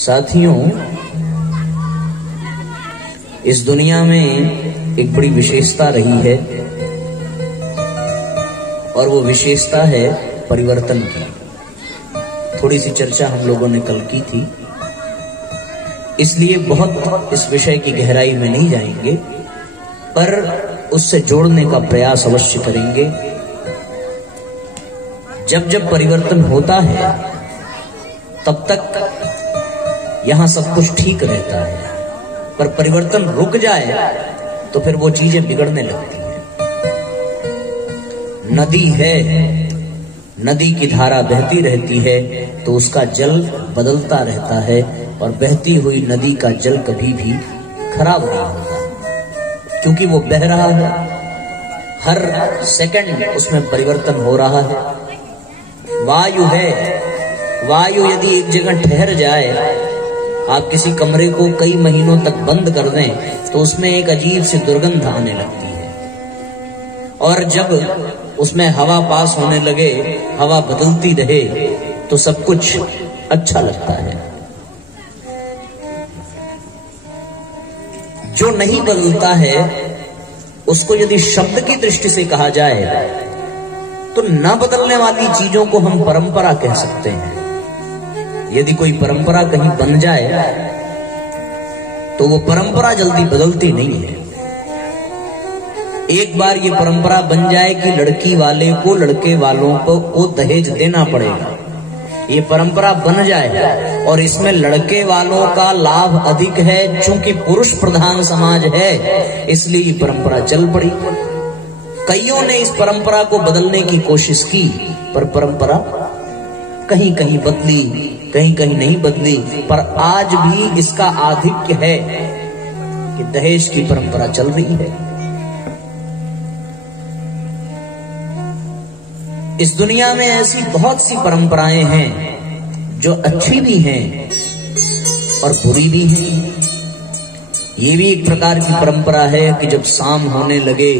साथियों, इस दुनिया में एक बड़ी विशेषता रही है और वो विशेषता है परिवर्तन की। थोड़ी सी चर्चा हम लोगों ने कल की थी, इसलिए बहुत इस विषय की गहराई में नहीं जाएंगे, पर उससे जोड़ने का प्रयास अवश्य करेंगे। जब जब परिवर्तन होता है तब तक यहां सब कुछ ठीक रहता है, पर परिवर्तन रुक जाए तो फिर वो चीजें बिगड़ने लगती हैं। नदी है, नदी की धारा बहती रहती है तो उसका जल बदलता रहता है, और बहती हुई नदी का जल कभी भी खराब नहीं होता, क्योंकि वो बह रहा है। हर सेकंड उसमें परिवर्तन हो रहा है। वायु है, वायु यदि एक जगह ठहर जाए, आप किसी कमरे को कई महीनों तक बंद कर दें तो उसमें एक अजीब सी दुर्गंध आने लगती है, और जब उसमें हवा पास होने लगे, हवा बदलती रहे, तो सब कुछ अच्छा लगता है। जो नहीं बदलता है उसको यदि शब्द की दृष्टि से कहा जाए तो न बदलने वाली चीजों को हम परंपरा कह सकते हैं। यदि कोई परंपरा कहीं बन जाए तो वो परंपरा जल्दी बदलती नहीं है। एक बार ये परंपरा बन जाए कि लड़की वाले को लड़के वालों को दहेज देना पड़ेगा, ये परंपरा बन जाए और इसमें लड़के वालों का लाभ अधिक है, चूंकि पुरुष प्रधान समाज है, इसलिए ये परंपरा चल पड़ी। कईयों ने इस परंपरा को बदलने की कोशिश की, पर परंपरा कहीं कहीं बदली, कहीं कहीं नहीं बदली। पर आज भी इसका आधिक्य है कि दहेज की परंपरा चल रही है। इस दुनिया में ऐसी बहुत सी परंपराएं हैं जो अच्छी भी हैं और बुरी भी हैं। ये भी एक प्रकार की परंपरा है कि जब शाम होने लगे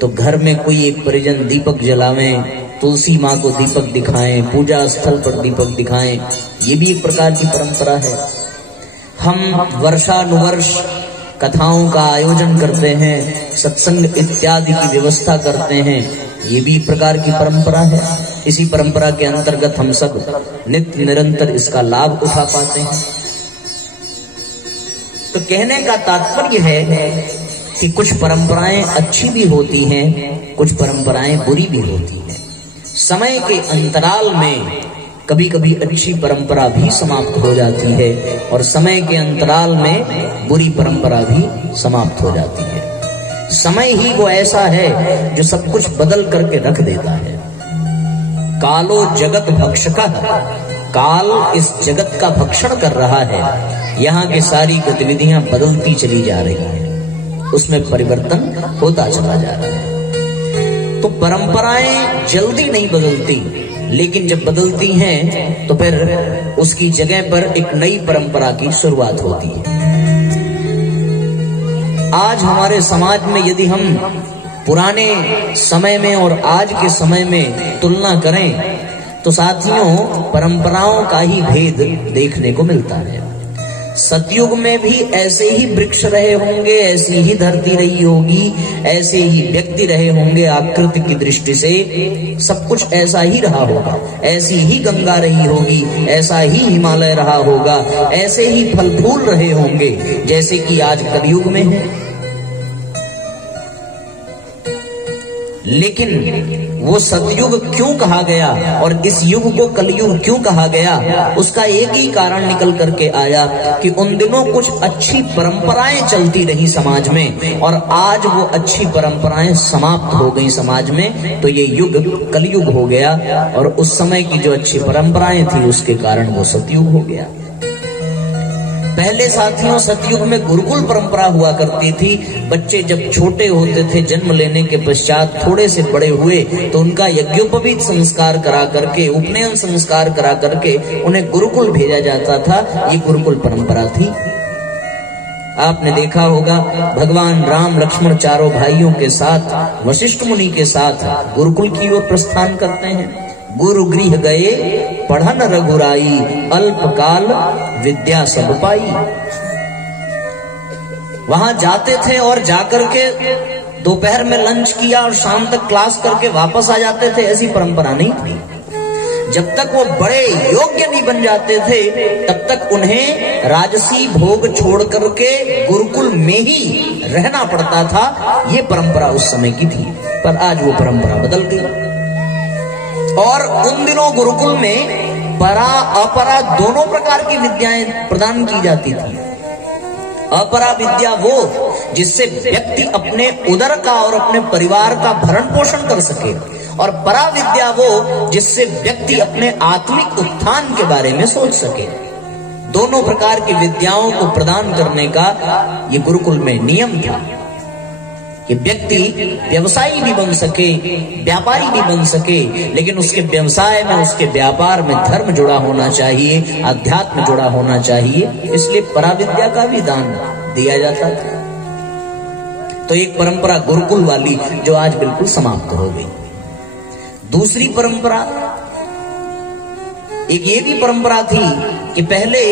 तो घर में कोई एक परिजन दीपक जलावें, तुलसी माँ को दीपक दिखाएं, पूजा स्थल पर दीपक दिखाएं। ये भी एक प्रकार की परंपरा है। हम वर्षानुवर्ष कथाओं का आयोजन करते हैं, सत्संग इत्यादि की व्यवस्था करते हैं, ये भी एक प्रकार की परंपरा है। इसी परंपरा के अंतर्गत हम सब नित्य निरंतर इसका लाभ उठा पाते हैं। तो कहने का तात्पर्य है कि कुछ परंपराएं अच्छी भी होती हैं, कुछ परंपराएं बुरी भी होती हैं। समय के अंतराल में कभी कभी अच्छी परंपरा भी समाप्त हो जाती है और समय के अंतराल में बुरी परंपरा भी समाप्त हो जाती है। समय ही वो ऐसा है जो सब कुछ बदल करके रख देता है। कालो जगत भक्षकः, काल इस जगत का भक्षण कर रहा है। यहाँ की सारी गतिविधियां बदलती चली जा रही हैं, उसमें परिवर्तन होता चला जा रहा है। तो परंपराएं जल्दी नहीं बदलती, लेकिन जब बदलती हैं तो फिर उसकी जगह पर एक नई परंपरा की शुरुआत होती है। आज हमारे समाज में यदि हम पुराने समय में और आज के समय में तुलना करें तो साथियों, परंपराओं का ही भेद देखने को मिलता है। सतयुग में भी ऐसे ही वृक्ष रहे होंगे, ऐसी ही धरती रही होगी, ऐसे ही व्यक्ति रहे होंगे, आकृति की दृष्टि से सब कुछ ऐसा ही रहा होगा। ऐसी ही गंगा रही होगी, ऐसा ही हिमालय रहा होगा, ऐसे ही फल फूल रहे होंगे जैसे कि आज कलयुग में है। लेकिन वो सतयुग क्यों कहा गया और इस युग को कलयुग क्यों कहा गया, उसका एक ही कारण निकल करके आया कि उन दिनों कुछ अच्छी परंपराएं चलती रही समाज में, और आज वो अच्छी परंपराएं समाप्त हो गई समाज में, तो ये युग कलयुग हो गया। और उस समय की जो अच्छी परंपराएं थी उसके कारण वो सतयुग हो गया। पहले साथियों, सतयुग में गुरुकुल परंपरा हुआ करती थी। बच्चे जब छोटे होते थे, जन्म लेने के पश्चात थोड़े से बड़े हुए तो उनका यज्ञोपवीत संस्कार करा करके, उपनयन संस्कार करा करके उन्हें गुरुकुल भेजा जाता था। ये गुरुकुल परंपरा थी। आपने देखा होगा, भगवान राम लक्ष्मण चारों भाइयों के साथ वशिष्ठ मुनि के साथ गुरुकुल की ओर प्रस्थान करते हैं। गुरु गृह गए पढ़न रघुराई, अल्पकाल विद्या सब पाई। वहां जाते थे और जाकर के दोपहर में लंच किया और शाम तक क्लास करके वापस आ जाते थे, ऐसी परंपरा नहीं थी। जब तक वो बड़े योग्य नहीं बन जाते थे तब तक उन्हें राजसी भोग छोड़ करके गुरुकुल में ही रहना पड़ता था। ये परंपरा उस समय की थी, पर आज वो परंपरा बदल गई। और उन दिनों गुरुकुल में परा अपरा दोनों प्रकार की विद्याएं प्रदान की जाती थी। अपरा विद्या वो जिससे व्यक्ति अपने उदर का और अपने परिवार का भरण पोषण कर सके, और परा विद्या वो जिससे व्यक्ति अपने आत्मिक उत्थान के बारे में सोच सके। दोनों प्रकार की विद्याओं को प्रदान करने का ये गुरुकुल में नियम था कि व्यक्ति व्यवसायी भी बन सके, व्यापारी भी बन सके, लेकिन उसके व्यवसाय में, उसके व्यापार में धर्म जुड़ा होना चाहिए, अध्यात्म जुड़ा होना चाहिए। इसलिए पराविद्या का भी दान दिया जाता था। तो एक परंपरा गुरुकुल वाली जो आज बिल्कुल समाप्त हो गई। दूसरी परंपरा, एक ये भी परंपरा थी कि पहले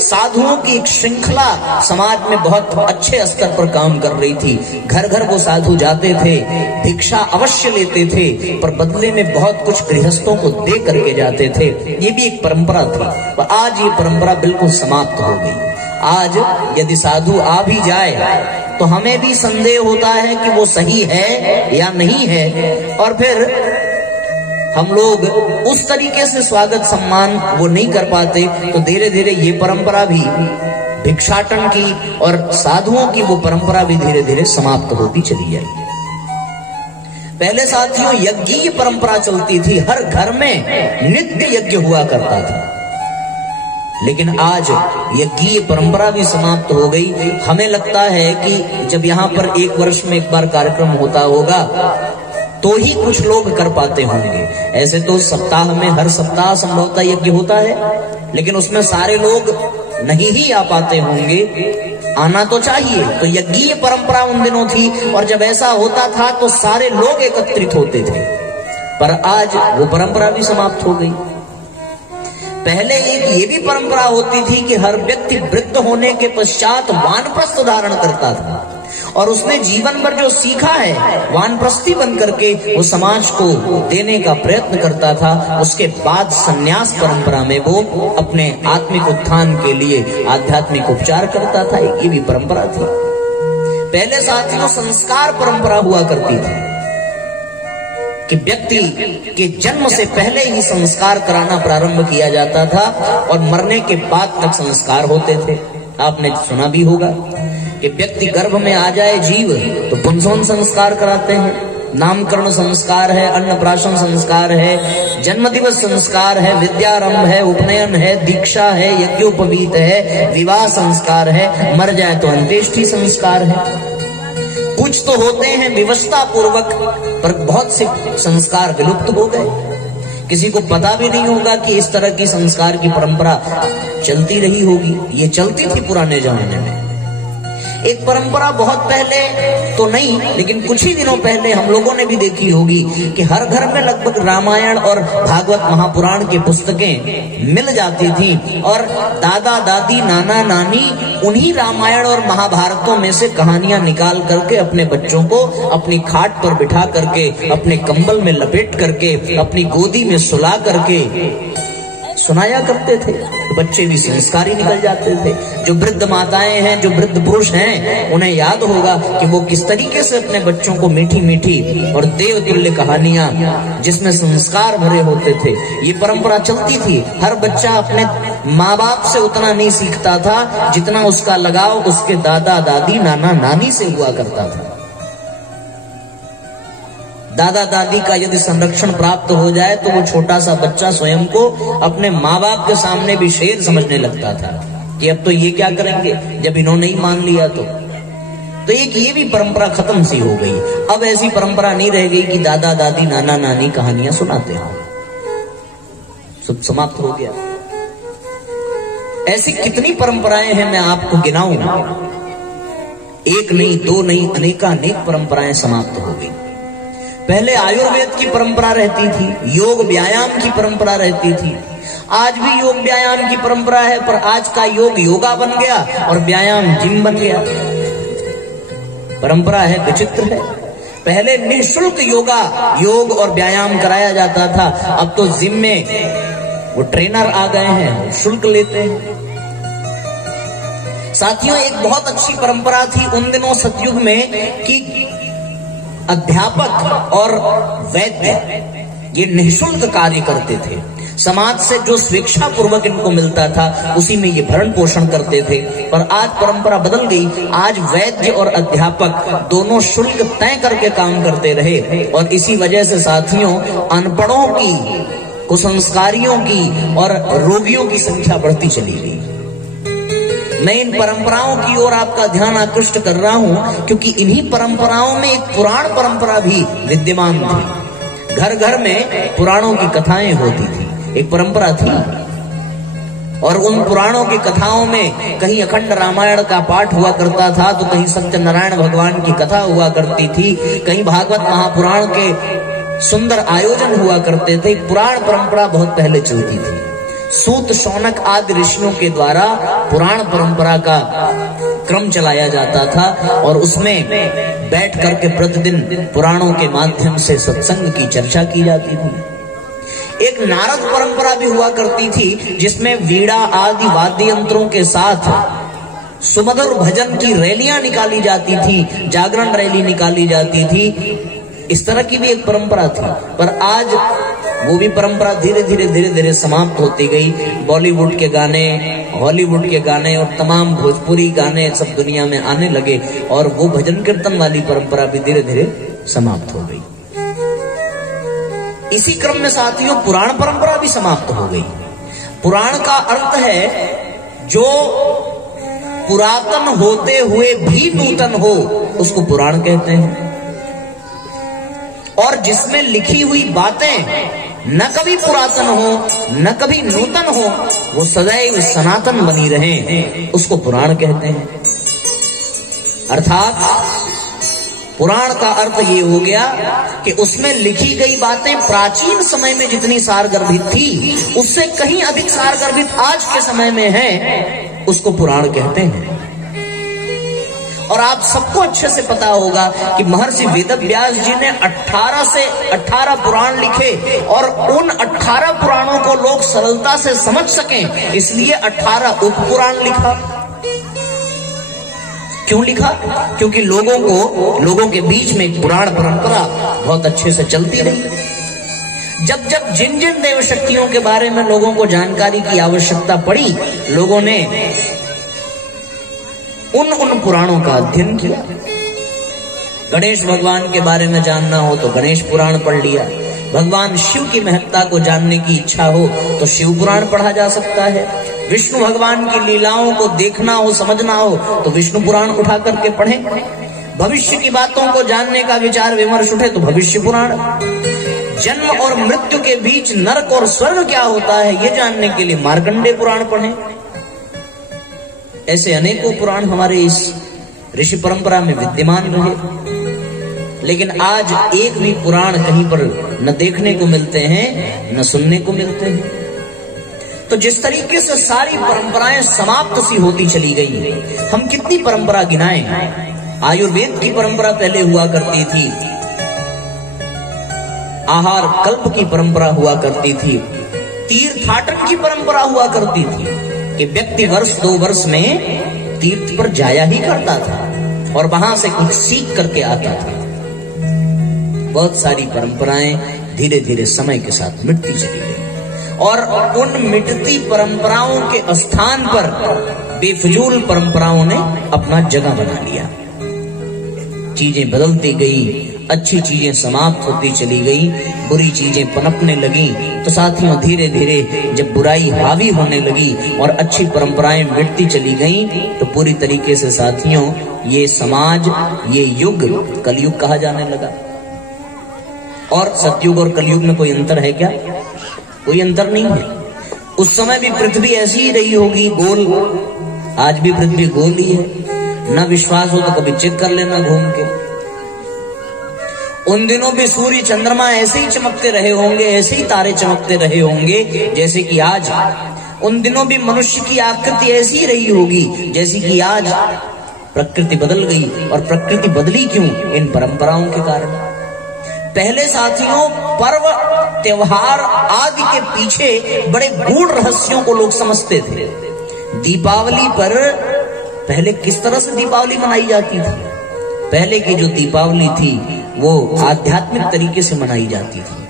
साधुओं की एक श्रृंखला समाज में बहुत अच्छे स्तर पर काम कर रही थी। घर घर वो साधु जाते थे, भिक्षा अवश्य लेते थे, पर बदले में बहुत कुछ गृहस्थों को दे करके जाते थे। ये भी एक परंपरा थी, पर आज ये परंपरा बिल्कुल समाप्त हो गई। आज यदि साधु आ भी जाए तो हमें भी संदेह होता है कि वो सही है या नहीं है, और फिर हम लोग उस तरीके से स्वागत सम्मान वो नहीं कर पाते। तो धीरे धीरे ये परंपरा भी, भिक्षाटन की और साधुओं की वो परंपरा भी धीरे धीरे समाप्त होती चली जाएगी। पहले साथियों यज्ञीय परंपरा चलती थी, हर घर में नित्य यज्ञ हुआ करता था, लेकिन आज यज्ञीय परंपरा भी समाप्त हो गई। हमें लगता है कि जब यहाँ पर एक वर्ष में एक बार कार्यक्रम होता होगा तो ही कुछ लोग कर पाते होंगे। ऐसे तो सप्ताह में हर सप्ताह संभवतः यज्ञ होता है, लेकिन उसमें सारे लोग नहीं ही आ पाते होंगे। आना तो चाहिए। तो यज्ञीय परंपरा उन दिनों थी, और जब ऐसा होता था तो सारे लोग एकत्रित होते थे, पर आज वो परंपरा भी समाप्त हो गई। पहले एक ये भी परंपरा होती थी कि हर व्यक्ति वृद्ध होने के पश्चात वानप्रस्थ धारण करता था, और उसने जीवन भर जो सीखा है वानप्रस्थी बन करके वो समाज को देने का प्रयत्न करता था। उसके बाद संन्यास परंपरा में वो अपने आत्मिक उत्थान के लिए आध्यात्मिक उपचार करता था। ये भी परंपरा थी। पहले साथियों संस्कार परंपरा हुआ करती थी कि व्यक्ति के जन्म से पहले ही संस्कार कराना प्रारंभ किया जाता था, और मरने के बाद तक संस्कार होते थे। आपने सुना भी होगा कि व्यक्ति गर्भ में आ जाए जीव तो पुंसवन संस्कार कराते हैं, नामकरण संस्कार है, अन्नप्राशन संस्कार है, जन्म दिवस संस्कार है, विद्यारंभ है, उपनयन है, दीक्षा है, यज्ञोपवीत है, विवाह संस्कार है, मर जाए तो अंत्येष्टि संस्कार है। कुछ तो होते हैं विवशता पूर्वक, पर बहुत से संस्कार विलुप्त हो गए। किसी को पता भी नहीं होगा कि इस तरह की संस्कार की परंपरा चलती रही होगी। ये चलती थी पुराने जमाने में। एक परंपरा बहुत पहले तो नहीं, लेकिन कुछ ही दिनों पहले हम लोगों ने भी देखी होगी कि हर घर में लगभग रामायण और भागवत महापुराण की पुस्तकें मिल जाती थी, और दादा दादी नाना नानी उन्हीं रामायण और महाभारतों में से कहानियां निकाल करके अपने बच्चों को अपनी खाट पर बिठा करके, अपने कंबल में लपेट करके, अपनी गोदी में सुला करके सुनाया करते थे। तो बच्चे भी संस्कारी निकल जाते थे। जो वृद्ध माताएं हैं, जो वृद्ध पुरुष हैं, उन्हें याद होगा कि वो किस तरीके से अपने बच्चों को मीठी मीठी और देवतुल्य कहानियां जिसमें संस्कार भरे होते थे, ये परंपरा चलती थी। हर बच्चा अपने माँ बाप से उतना नहीं सीखता था जितना उसका लगाव उसके दादा दादी नाना नानी से हुआ करता था। दादा दादी का यदि संरक्षण प्राप्त हो जाए तो वो छोटा सा बच्चा स्वयं को अपने माँ बाप के सामने भी शेर समझने लगता था कि अब तो ये क्या करेंगे जब इन्होंने ही मान लिया। तो एक ये भी परंपरा खत्म सी हो गई। अब ऐसी परंपरा नहीं रह गई कि दादा दादी नाना नानी कहानियां सुनाते हो, सब समाप्त हो गया। ऐसी कितनी परंपराएं हैं, मैं आपको गिनाऊं, एक नहीं, दो नहीं, अनेकानेक परंपराएं समाप्त हो गई। पहले आयुर्वेद की परंपरा रहती थी, योग व्यायाम की परंपरा रहती थी। आज भी योग व्यायाम की परंपरा है, पर आज का योग योगा बन गया और व्यायाम जिम बन गया। परंपरा है, विचित्र है। पहले निःशुल्क योग और व्यायाम कराया जाता था, अब तो जिम में वो ट्रेनर आ गए हैं, शुल्क लेते हैं। साथियों, एक बहुत अच्छी परंपरा थी उन दिनों सतयुग में कि अध्यापक और वैद्य ये निःशुल्क कार्य करते थे। समाज से जो स्वेच्छा पूर्वक इनको मिलता था उसी में ये भरण पोषण करते थे। पर आज परंपरा बदल गई। आज वैद्य और अध्यापक दोनों शुल्क तय करके काम करते रहे और इसी वजह से साथियों अनपढ़ों की, कुसंस्कारियों की और रोगियों की संख्या बढ़ती चली गई। मैं इन परंपराओं की ओर आपका ध्यान आकृष्ट कर रहा हूं क्योंकि इन्हीं परंपराओं में एक पुराण परंपरा भी विद्यमान थी। घर घर में पुराणों की कथाएं होती थी, एक परंपरा थी। और उन पुराणों की कथाओं में कहीं अखंड रामायण का पाठ हुआ करता था, तो कहीं सत्यनारायण भगवान की कथा हुआ करती थी, कहीं भागवत महापुराण के सुंदर आयोजन हुआ करते थे। पुराण परंपरा बहुत पहले चलती थी। सूत, शौनक आदि ऋषियों के द्वारा पुराण परंपरा का क्रम चलाया जाता था और उसमें बैठ करके प्रतिदिन पुराणों के माध्यम से सत्संग की चर्चा की जाती थी। एक नारद परंपरा भी हुआ करती थी जिसमें वीणा आदि वाद्य यंत्रों के साथ सुमधुर भजन की रैलियां निकाली जाती थी, जागरण रैली निकाली जाती थी। इस तरह की भी एक परंपरा थी। पर आज वो भी परंपरा धीरे धीरे समाप्त होती गई। बॉलीवुड के गाने, हॉलीवुड के गाने और तमाम भोजपुरी गाने सब दुनिया में आने लगे और वो भजन कीर्तन वाली परंपरा भी धीरे धीरे समाप्त हो गई। इसी क्रम में साथियों पुराण परंपरा भी समाप्त हो गई। पुराण का अर्थ है जो पुरातन होते हुए भी नूतन हो, उसको पुराण कहते हैं। और जिसमें लिखी हुई बातें न कभी पुरातन हो न कभी नूतन हो, वो सदैव सनातन बनी रहे, उसको पुराण कहते हैं। अर्थात पुराण का अर्थ ये हो गया कि उसमें लिखी गई बातें प्राचीन समय में जितनी सारगर्भित थी उससे कहीं अधिक सारगर्भित आज के समय में है, उसको पुराण कहते हैं। और आप सबको अच्छे से पता होगा कि महर्षि वेदव्यास जी ने 18 से 18 पुराण लिखे और उन 18 पुराणों को लोग सरलता से समझ सकें इसलिए 18 उपपुराण लिखा। क्यों लिखा? क्योंकि लोगों के बीच में पुराण परंपरा बहुत अच्छे से चलती रही। जब जब जिन जिन देव शक्तियों के बारे में लोगों को जानकारी की आवश्यकता पड़ी, लोगों ने उन पुराणों का अध्ययन किया। गणेश भगवान के बारे में जानना हो तो गणेश पुराण पढ़ लिया। भगवान शिव की महत्ता को जानने की इच्छा हो तो शिव पुराण पढ़ा जा सकता है। विष्णु भगवान की लीलाओं को देखना हो, समझना हो तो विष्णु पुराण उठा करके पढ़ें। भविष्य की बातों को जानने का विचार विमर्श उठे तो भविष्य पुराण। जन्म और मृत्यु के बीच नरक और स्वर्ग क्या होता है ये जानने के लिए मार्कंडेय पुराण पढ़ें। ऐसे अनेकों पुराण हमारे इस ऋषि परंपरा में विद्यमान रहे, लेकिन आज एक भी पुराण कहीं पर न देखने को मिलते हैं न सुनने को मिलते हैं। तो जिस तरीके से सारी परंपराएं समाप्त सी होती चली गई, हम कितनी परंपरा गिनाएं। आयुर्वेद की परंपरा पहले हुआ करती थी, आहार कल्प की परंपरा हुआ करती थी, तीर्थाटन की परंपरा हुआ करती थी कि व्यक्ति वर्ष 2 वर्ष में तीर्थ पर जाया ही करता था और वहां से कुछ सीख करके आता था। बहुत सारी परंपराएं धीरे धीरे समय के साथ मिटती चली गई और उन मिटती परंपराओं के स्थान पर बेफजूल परंपराओं ने अपना जगह बना लिया। चीजें बदलती गई, अच्छी चीजें समाप्त होती चली गई, बुरी चीजें पनपने लगी। तो साथियों धीरे धीरे जब बुराई हावी होने लगी और अच्छी परंपराएं मिटती चली गई तो पूरी तरीके से साथियों ये समाज, ये युग कलयुग कहा जाने लगा। और सतयुग और कलयुग में कोई अंतर है क्या? कोई अंतर नहीं है। उस समय भी पृथ्वी ऐसी ही रही होगी, गोल। आज भी पृथ्वी गोल ही है। न विश्वास हो तो कभी चेक कर लेना घूम के। उन दिनों भी सूर्य चंद्रमा ऐसे ही चमकते रहे होंगे, ऐसे ही तारे चमकते रहे होंगे जैसे कि आज। उन दिनों भी मनुष्य की आकृति ऐसी ही रही होगी जैसी कि आज। प्रकृति बदल गई, और प्रकृति बदली क्यों? इन परंपराओं के कारण। पहले साथियों, पर्व त्योहार आदि के पीछे बड़े गूढ़ रहस्यों को लोग समझते थे। दीपावली पर पहले किस तरह से दीपावली मनाई जाती थी? पहले की जो दीपावली थी वो आध्यात्मिक तरीके से मनाई जाती थी।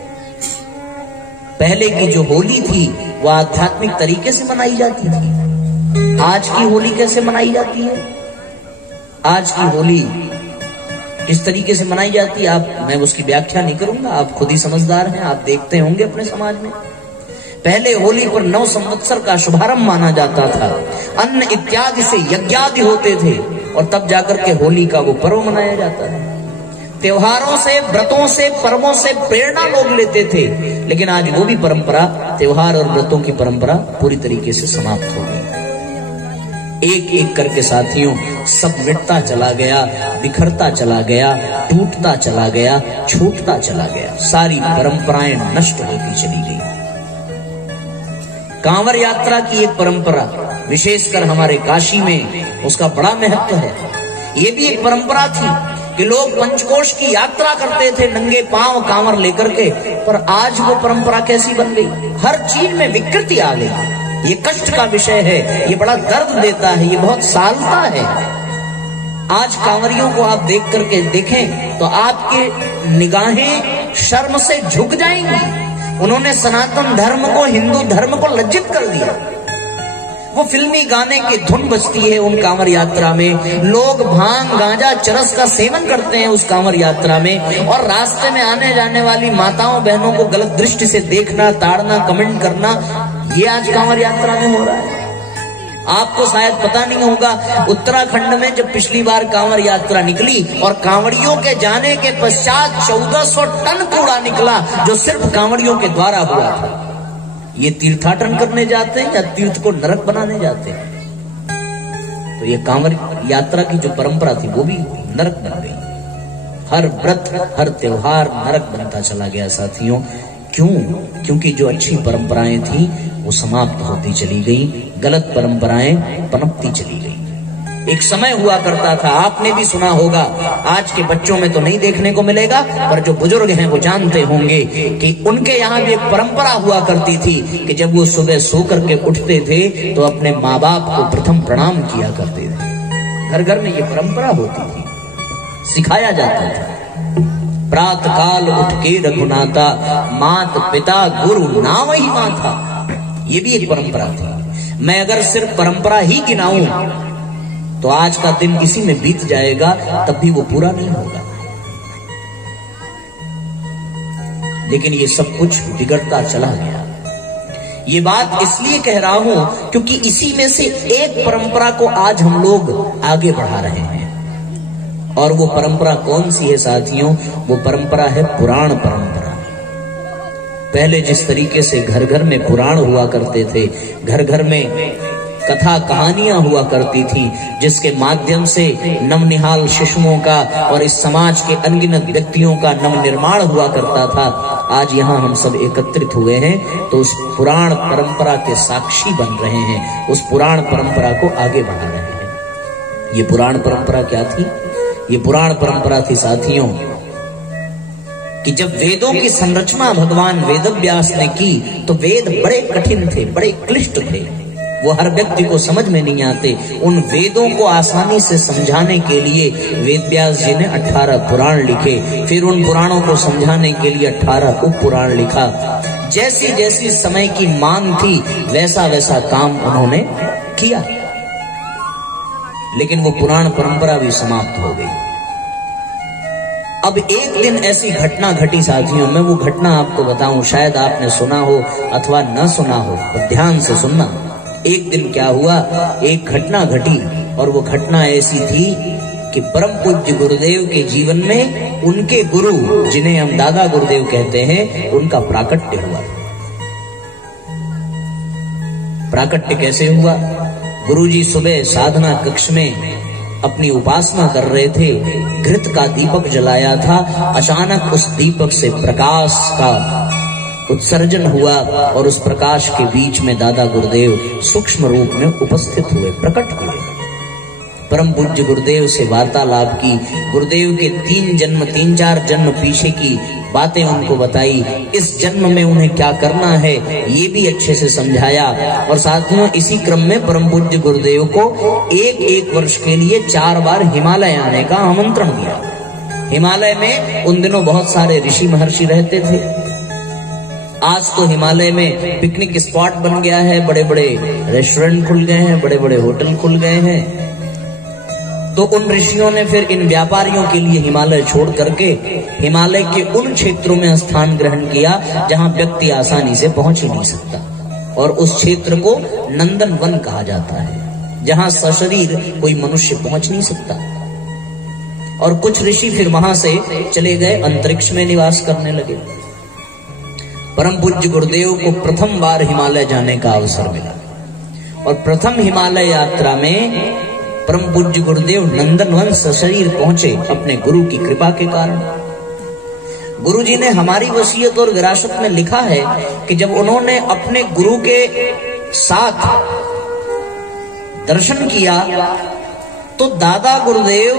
पहले की जो होली थी वो आध्यात्मिक तरीके से मनाई जाती थी। आज की होली कैसे मनाई जाती है? आज की होली इस तरीके से मनाई जाती है, मैं उसकी व्याख्या नहीं करूंगा, आप खुद ही समझदार हैं, आप देखते होंगे अपने समाज में। पहले होली पर 9 संवत्सर का शुभारंभ माना जाता था, अन्न इत्यादि से यज्ञादि होते थे, और तब जाकर के होली का वो पर्व मनाया जाता था। त्योहारों से, व्रतों से, पर्वों से प्रेरणा लोग लेते थे, लेकिन आज वो भी परंपरा, त्योहार और व्रतों की परंपरा पूरी तरीके से समाप्त हो गई। एक एक करके साथियों सब मिटता चला गया, बिखरता चला गया, टूटता चला गया, छूटता चला गया, सारी परंपराएं नष्ट होती चली गई। कांवर यात्रा की एक परंपरा, विशेषकर हमारे काशी में उसका बड़ा महत्व है। ये भी एक परंपरा थी कि लोग पंचकोश की यात्रा करते थे नंगे पांव कांवर लेकर के, पर आज वो परंपरा कैसी बन गई? हर चीज में विकृति आ गई। ये कष्ट का विषय है, ये बड़ा दर्द देता है, ये बहुत सालता है। आज कांवरियों को आप देख करके देखें तो आपके निगाहें शर्म से झुक जाएंगी। उन्होंने सनातन धर्म को, हिंदू धर्म को लज्जित कर दिया। वो फिल्मी गाने की धुन बजती है उन कांवर यात्रा में, लोग भांग गांजा चरस का सेवन करते हैं उस कांवर यात्रा में, और रास्ते में आने जाने वाली माताओं बहनों को गलत दृष्टि से देखना, ताड़ना, कमेंट करना, ये आज कांवर यात्रा में हो रहा है। आपको शायद पता नहीं होगा, उत्तराखंड में जब पिछली बार कांवर यात्रा निकली और कांवड़ियों के जाने के पश्चात 1400 टन कूड़ा निकला, जो सिर्फ कांवड़ियों के द्वारा हुआ था। ये तीर्थाटन करने जाते हैं या तीर्थ को नरक बनाने जाते हैं? तो ये कांवर यात्रा की जो परंपरा थी वो भी नरक बन गई। हर व्रत, हर त्योहार नरक बनता चला गया साथियों। क्यों? क्योंकि जो अच्छी परंपराएं थी वो समाप्त होती चली गई, गलत परंपराएं पनपती चली गई। एक समय हुआ करता था, आपने भी सुना होगा, आज के बच्चों में तो नहीं देखने को मिलेगा, पर जो बुजुर्ग हैं वो जानते होंगे कि उनके यहाँ भी एक परंपरा हुआ करती थी कि जब वो सुबह सो करके उठते थे तो अपने माँ बाप को प्रथम प्रणाम किया करते थे। घर घर में ये परंपरा होती थी, सिखाया जाता था। प्रातः काल उठ के रघुनाथा, मात पिता गुरु नावहि माथा, ये भी एक परंपरा थी। मैं अगर सिर्फ परंपरा ही गिनाऊं तो आज का दिन इसी में बीत जाएगा, तब भी वो पूरा नहीं होगा। लेकिन ये सब कुछ बिगड़ता चला गया। ये बात इसलिए कह रहा हूं क्योंकि इसी में से एक परंपरा को आज हम लोग आगे बढ़ा रहे हैं। और वो परंपरा कौन सी है साथियों? वो परंपरा है पुराण परंपरा। पहले जिस तरीके से घर घर में पुराण हुआ करते थे, घर घर में कथा कहानियां हुआ करती थी, जिसके माध्यम से नवनिहाल शिशुओं का और इस समाज के अनगिनत व्यक्तियों का नवनिर्माण हुआ करता था, आज यहाँ हम सब एकत्रित हुए हैं तो उस पुराण परंपरा के साक्षी बन रहे हैं, उस पुराण परंपरा को आगे बढ़ा रहे हैं। ये पुराण परंपरा क्या थी? ये पुराण परंपरा थी साथियों कि जब वेदों की संरचना भगवान वेदव्यास ने की तो वेद बड़े कठिन थे, बड़े क्लिष्ट थे, वो हर व्यक्ति को समझ में नहीं आते। उन वेदों को आसानी से समझाने के लिए वेदव्यास जी ने 18 पुराण लिखे, फिर उन पुराणों को समझाने के लिए 18 उप पुराण लिखा। जैसी जैसी समय की मांग थी वैसा वैसा काम उन्होंने किया, लेकिन वो पुराण परंपरा भी समाप्त हो गई। अब एक दिन ऐसी घटना घटी साथियों, मैं वो घटना आपको बताऊं, शायद आपने सुना हो अथवा न सुना हो, तो ध्यान से सुनना। एक दिन क्या हुआ, एक घटना घटी, और वो घटना ऐसी थी कि परम पूज्य गुरुदेव के जीवन में उनके गुरु, जिन्हें हम दादा गुरुदेव कहते हैं, उनका प्राकट्य हुआ। प्राकट्य कैसे हुआ? गुरुजी सुबह साधना कक्ष में अपनी उपासना कर रहे थे, घृत का दीपक जलाया था। अचानक उस दीपक से प्रकाश का उत्सर्जन हुआ और उस प्रकाश के बीच में दादा गुरुदेव सूक्ष्म रूप में उपस्थित हुए, प्रकट हुए। परम पूज्य गुरुदेव से वार्तालाप की, गुरुदेव के 3-4 जन्म पीछे की बातें उनको बताई, इस जन्म में उन्हें क्या करना है ये भी अच्छे से समझाया। और साथियों, इसी क्रम में परम पूज्य गुरुदेव को एक वर्ष के लिए 4 बार हिमालय आने का आमंत्रण दिया। हिमालय में उन दिनों बहुत सारे ऋषि महर्षि रहते थे। आज तो हिमालय में पिकनिक स्पॉट बन गया है, बड़े बड़े रेस्टोरेंट खुल गए हैं, बड़े बड़े होटल खुल गए हैं। तो उन ऋषियों ने फिर इन व्यापारियों के लिए हिमालय छोड़ करके हिमालय के उन क्षेत्रों में स्थान ग्रहण किया जहां व्यक्ति आसानी से पहुंच ही नहीं सकता, और उस क्षेत्र को नंदन वन कहा जाता है, जहां सशरीर कोई मनुष्य पहुंच नहीं सकता। और कुछ ऋषि फिर वहां से चले गए, अंतरिक्ष में निवास करने लगे। परम पूज्य गुरुदेव को प्रथम बार हिमालय जाने का अवसर मिला, और प्रथम हिमालय यात्रा में परम पूज्य गुरुदेव नंदनवन सशरीर पहुंचे अपने गुरु की कृपा के कारण। गुरु जी ने हमारी वसीयत और विरासत में लिखा है कि जब उन्होंने अपने गुरु के साथ दर्शन किया तो दादा गुरुदेव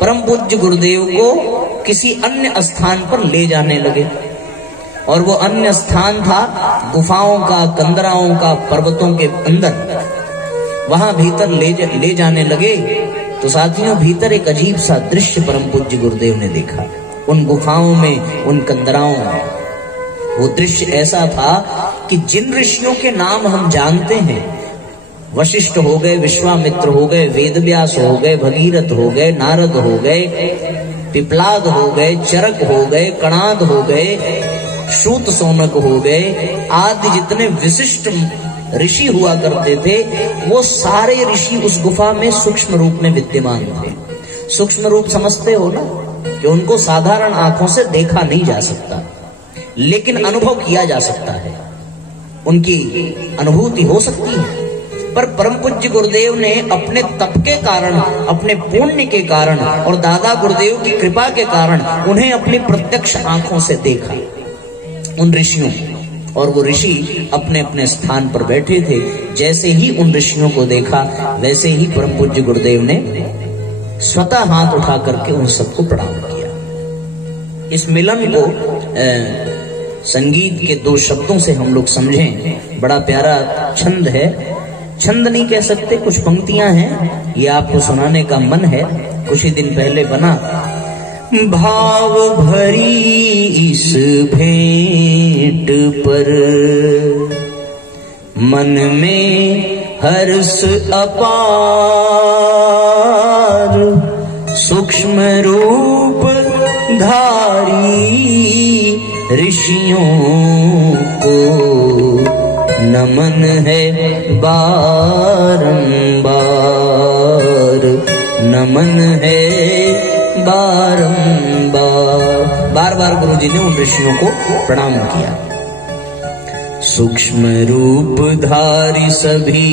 परम पूज्य गुरुदेव को किसी अन्य स्थान पर ले जाने लगे, और वो अन्य स्थान था गुफाओं का, कंदराओं का, पर्वतों के अंदर। वहां भीतर ले जाने लगे तो साथियों, भीतर एक अजीब सा दृश्य परम पूज्य गुरुदेव ने देखा। उन गुफाओं में, उन कंदराओं में वो दृश्य ऐसा था कि जिन ऋषियों के नाम हम जानते हैं, वशिष्ठ हो गए, विश्वामित्र हो गए, वेदव्यास हो गए, भगीरथ हो गए, नारद हो गए, पिपलाद हो गए, चरक हो गए, कणाद हो गए, सूत सोनक हो गए, आदि जितने विशिष्ट ऋषि हुआ करते थे, वो सारे ऋषि उस गुफा में सूक्ष्म रूप में विद्यमान थे। सूक्ष्म रूप समझते हो ना, कि उनको साधारण आंखों से देखा नहीं जा सकता, लेकिन अनुभव किया जा सकता है, उनकी अनुभूति हो सकती है। पर परम पूज्य गुरुदेव ने अपने तप के कारण, अपने पुण्य के कारण और दादा गुरुदेव की कृपा के कारण उन्हें अपनी प्रत्यक्ष आंखों से देखा, उन ऋषियों। और वो ऋषि अपने अपने स्थान पर बैठे थे। जैसे ही उन ऋषियों को देखा, वैसे ही परम पूज्य गुरुदेव ने स्वतः हाथ उठा करके उन सबको प्रणाम किया। इस मिलन को संगीत के 2 शब्दों से हम लोग समझें। बड़ा प्यारा छंद है, छंद नहीं कह सकते, कुछ पंक्तियां हैं, ये आपको सुनाने का मन है। कुछ ही दिन पहले बना। भाव भरी इस भेंट पर मन में हर्ष अपार, सूक्ष्म रूप धारी ऋषियों को नमन है बारंबार, नमन है बारंबार। बार बार गुरु जी ने उन ऋषियों को प्रणाम किया। सूक्ष्म रूप धारी सभी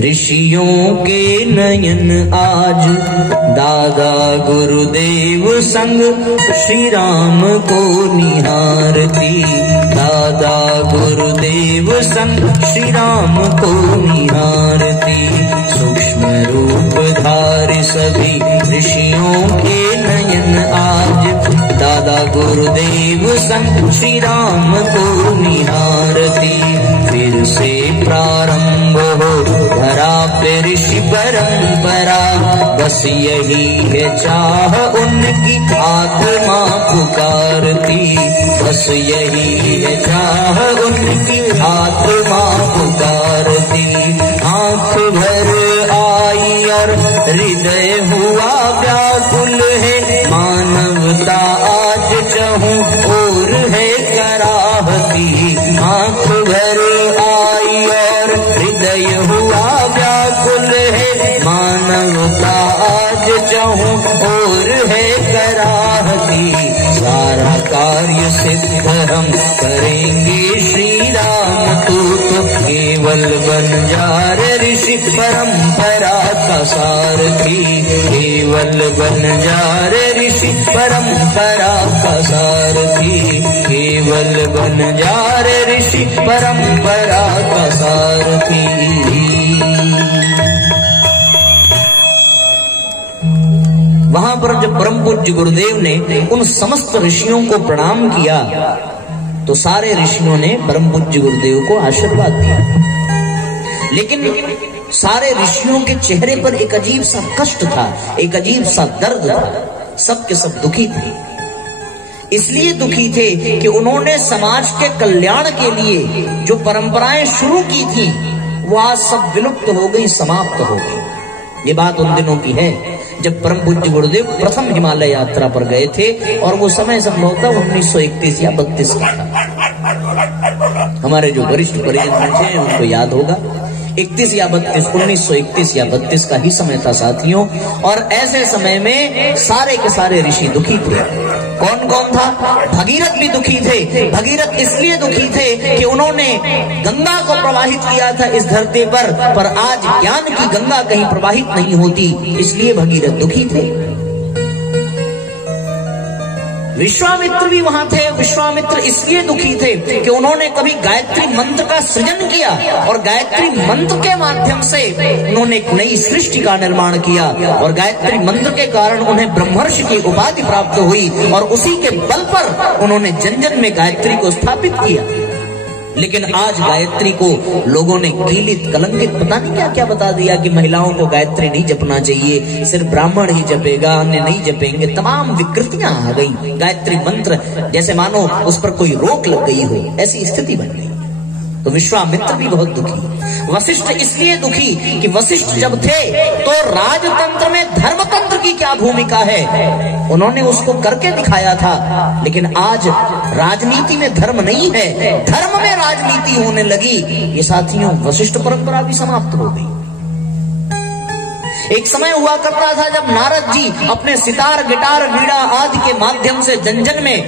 ऋषियों के नयन आज, दादा गुरुदेव संग श्री राम को निहारती, दादा गुरुदेव संग श्री राम को निहारती। सूक्ष्म रूप धारी सभी ऋषियों के नयन आज, दादा गुरुदेव संग श्री राम को निहारती। फिर से प्रारंभ हो धरा पे ऋषि परंपरा, बस यही है चाह उनकी आत्मा पुकारती, बस यही है चाह उनकी आत्मा पुकारती। आंख भर आई और हृदय हुआ व्याकुल है, मानवता आज चहूं और है कराहती। आंख भर आई और हृदय हुआ व्याकुल है, मानवता आज चहूं और है कराहती। सारा कार्य सिद्ध हम करेंगे श्री राम, तू तो केवल केवल बंजारे ऋषि परंपरा का सारथी, केवल बंजारे ऋषि परंपरा का सारथी, केवल बंजारे ऋषि परंपरा का सारथी। वहां पर जब परम पूज्य गुरुदेव ने उन समस्त ऋषियों को प्रणाम किया तो सारे ऋषियों ने परम पूज्य गुरुदेव को आशीर्वाद दिया, लेकिन सारे ऋषियों के चेहरे पर एक अजीब सा कष्ट था, एक अजीब सा दर्द था। सब के सब दुखी थे। इसलिए दुखी थे कि उन्होंने समाज के कल्याण के लिए जो परंपराएं शुरू की थी वो आज सब विलुप्त हो गई, समाप्त हो गई। ये बात उन दिनों की है जब परम पूज्य गुरुदेव प्रथम हिमालय यात्रा पर गए थे, और वो समय संभवतः 1931 या 32 का था। हमारे जो वरिष्ठ परिजन हैं उनको याद होगा, 31 या 32, 1931 या 32 का ही समय था साथियों। और ऐसे समय में सारे के सारे ऋषि दुखी थे। कौन कौन था? भगीरथ भी दुखी थे। भगीरथ इसलिए दुखी थे कि उन्होंने गंगा को प्रवाहित किया था इस धरती पर आज ज्ञान की गंगा कहीं प्रवाहित नहीं होती, इसलिए भगीरथ दुखी थे। विश्वामित्र भी वहां थे। विश्वामित्र इसलिए दुखी थे कि उन्होंने कभी गायत्री मंत्र का सृजन किया और गायत्री मंत्र के माध्यम से उन्होंने एक नई सृष्टि का निर्माण किया, और गायत्री मंत्र के कारण उन्हें ब्रह्मर्षि की उपाधि प्राप्त हुई, और उसी के बल पर उन्होंने जन जन में गायत्री को स्थापित किया। लेकिन आज गायत्री को लोगों ने कीलित, कलंकित, पता नहीं क्या क्या बता दिया कि महिलाओं को गायत्री नहीं जपना चाहिए, सिर्फ ब्राह्मण ही जपेगा, अन्य नहीं जपेंगे। तमाम विकृतियां आ गई। गायत्री मंत्र जैसे मानो उस पर कोई रोक लग गई हो, ऐसी स्थिति बन गई। तो विश्वामित्र भी बहुत दुखी। वशिष्ठ इसलिए दुखी कि वशिष्ठ जब थे तो राजतंत्र में धर्मतंत्र की क्या भूमिका है उन्होंने उसको करके दिखाया था, लेकिन आज राजनीति में धर्म नहीं है, धर्म में राजनीति होने लगी। ये साथियों वशिष्ठ परंपरा भी समाप्त हो गई। एक समय हुआ करता था जब नारद जी अपने सितार, गिटार, वीणा आदि के माध्यम से जन जन में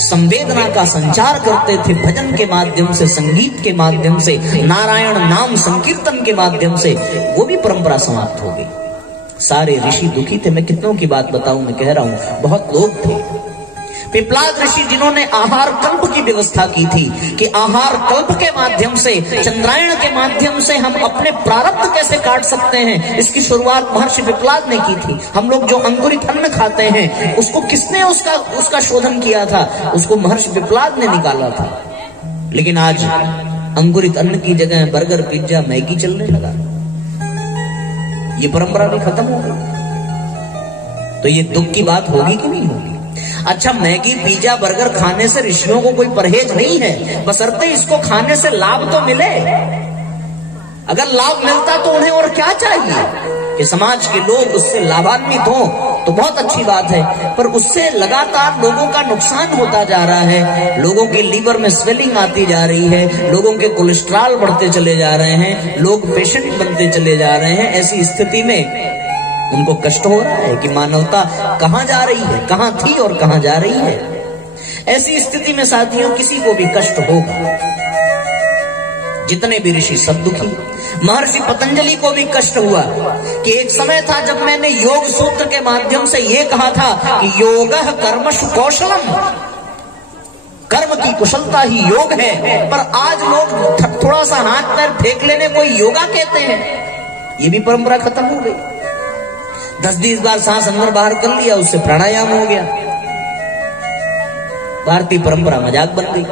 संवेदना का संचार करते थे, भजन के माध्यम से, संगीत के माध्यम से, नारायण नाम संकीर्तन के माध्यम से, वो भी परंपरा समाप्त हो गई। सारे ऋषि दुखी थे। मैं कितनों की बात बताऊं, मैं कह रहा हूं बहुत लोग थे। पिपलाद ऋषि जिन्होंने आहार कल्प की व्यवस्था की थी कि आहार कल्प के माध्यम से, चंद्रायण के माध्यम से हम अपने प्रारब्ध कैसे काट सकते हैं, इसकी शुरुआत महर्षि पिपलाद ने की थी। हम लोग जो अंकुरित अन्न खाते हैं उसको किसने उसका शोधन किया था? उसको महर्षि पिपलाद ने निकाला था। लेकिन आज अंकुरित अन्न की जगह बर्गर, पिज्जा, मैगी चलने लगा। ये परंपरा भी खत्म हो गई। तो ये दुख की बात होगी कि नहीं होगी? अच्छा, मैगी, पिज्जा, बर्गर खाने से ऋषियों को कोई परहेज नहीं है, बशर्ते इसको खाने से लाभ तो मिले। अगर लाभ मिलता तो उन्हें और क्या चाहिए कि समाज के लोग उससे लाभान्वित हों, तो बहुत अच्छी बात है। पर उससे लगातार लोगों का नुकसान होता जा रहा है। लोगों के लीवर में स्वेलिंग आती जा रही है, लोगों के कोलेस्ट्रॉल बढ़ते चले जा रहे हैं, लोग पेशेंट बनते चले जा रहे हैं। ऐसी स्थिति में उनको कष्ट हो रहा है कि मानवता कहां जा रही है, कहां थी और कहां जा रही है। ऐसी स्थिति में साथियों किसी को भी कष्ट होगा। जितने भी ऋषि सब दुखी। महर्षि पतंजलि को भी कष्ट हुआ कि एक समय था जब मैंने योग सूत्र के माध्यम से ये कहा था कि योगः कर्मसु कौशलम, कर्म की कुशलता ही योग है, पर आज लोग थोड़ा सा हाथ पैर फेंक लेने को योगा कहते हैं। ये भी परंपरा खत्म हो गई। 10-20 बार सांस अंदर बाहर कर लिया, उससे प्राणायाम हो गया। भारतीय परंपरा मजाक बन गई।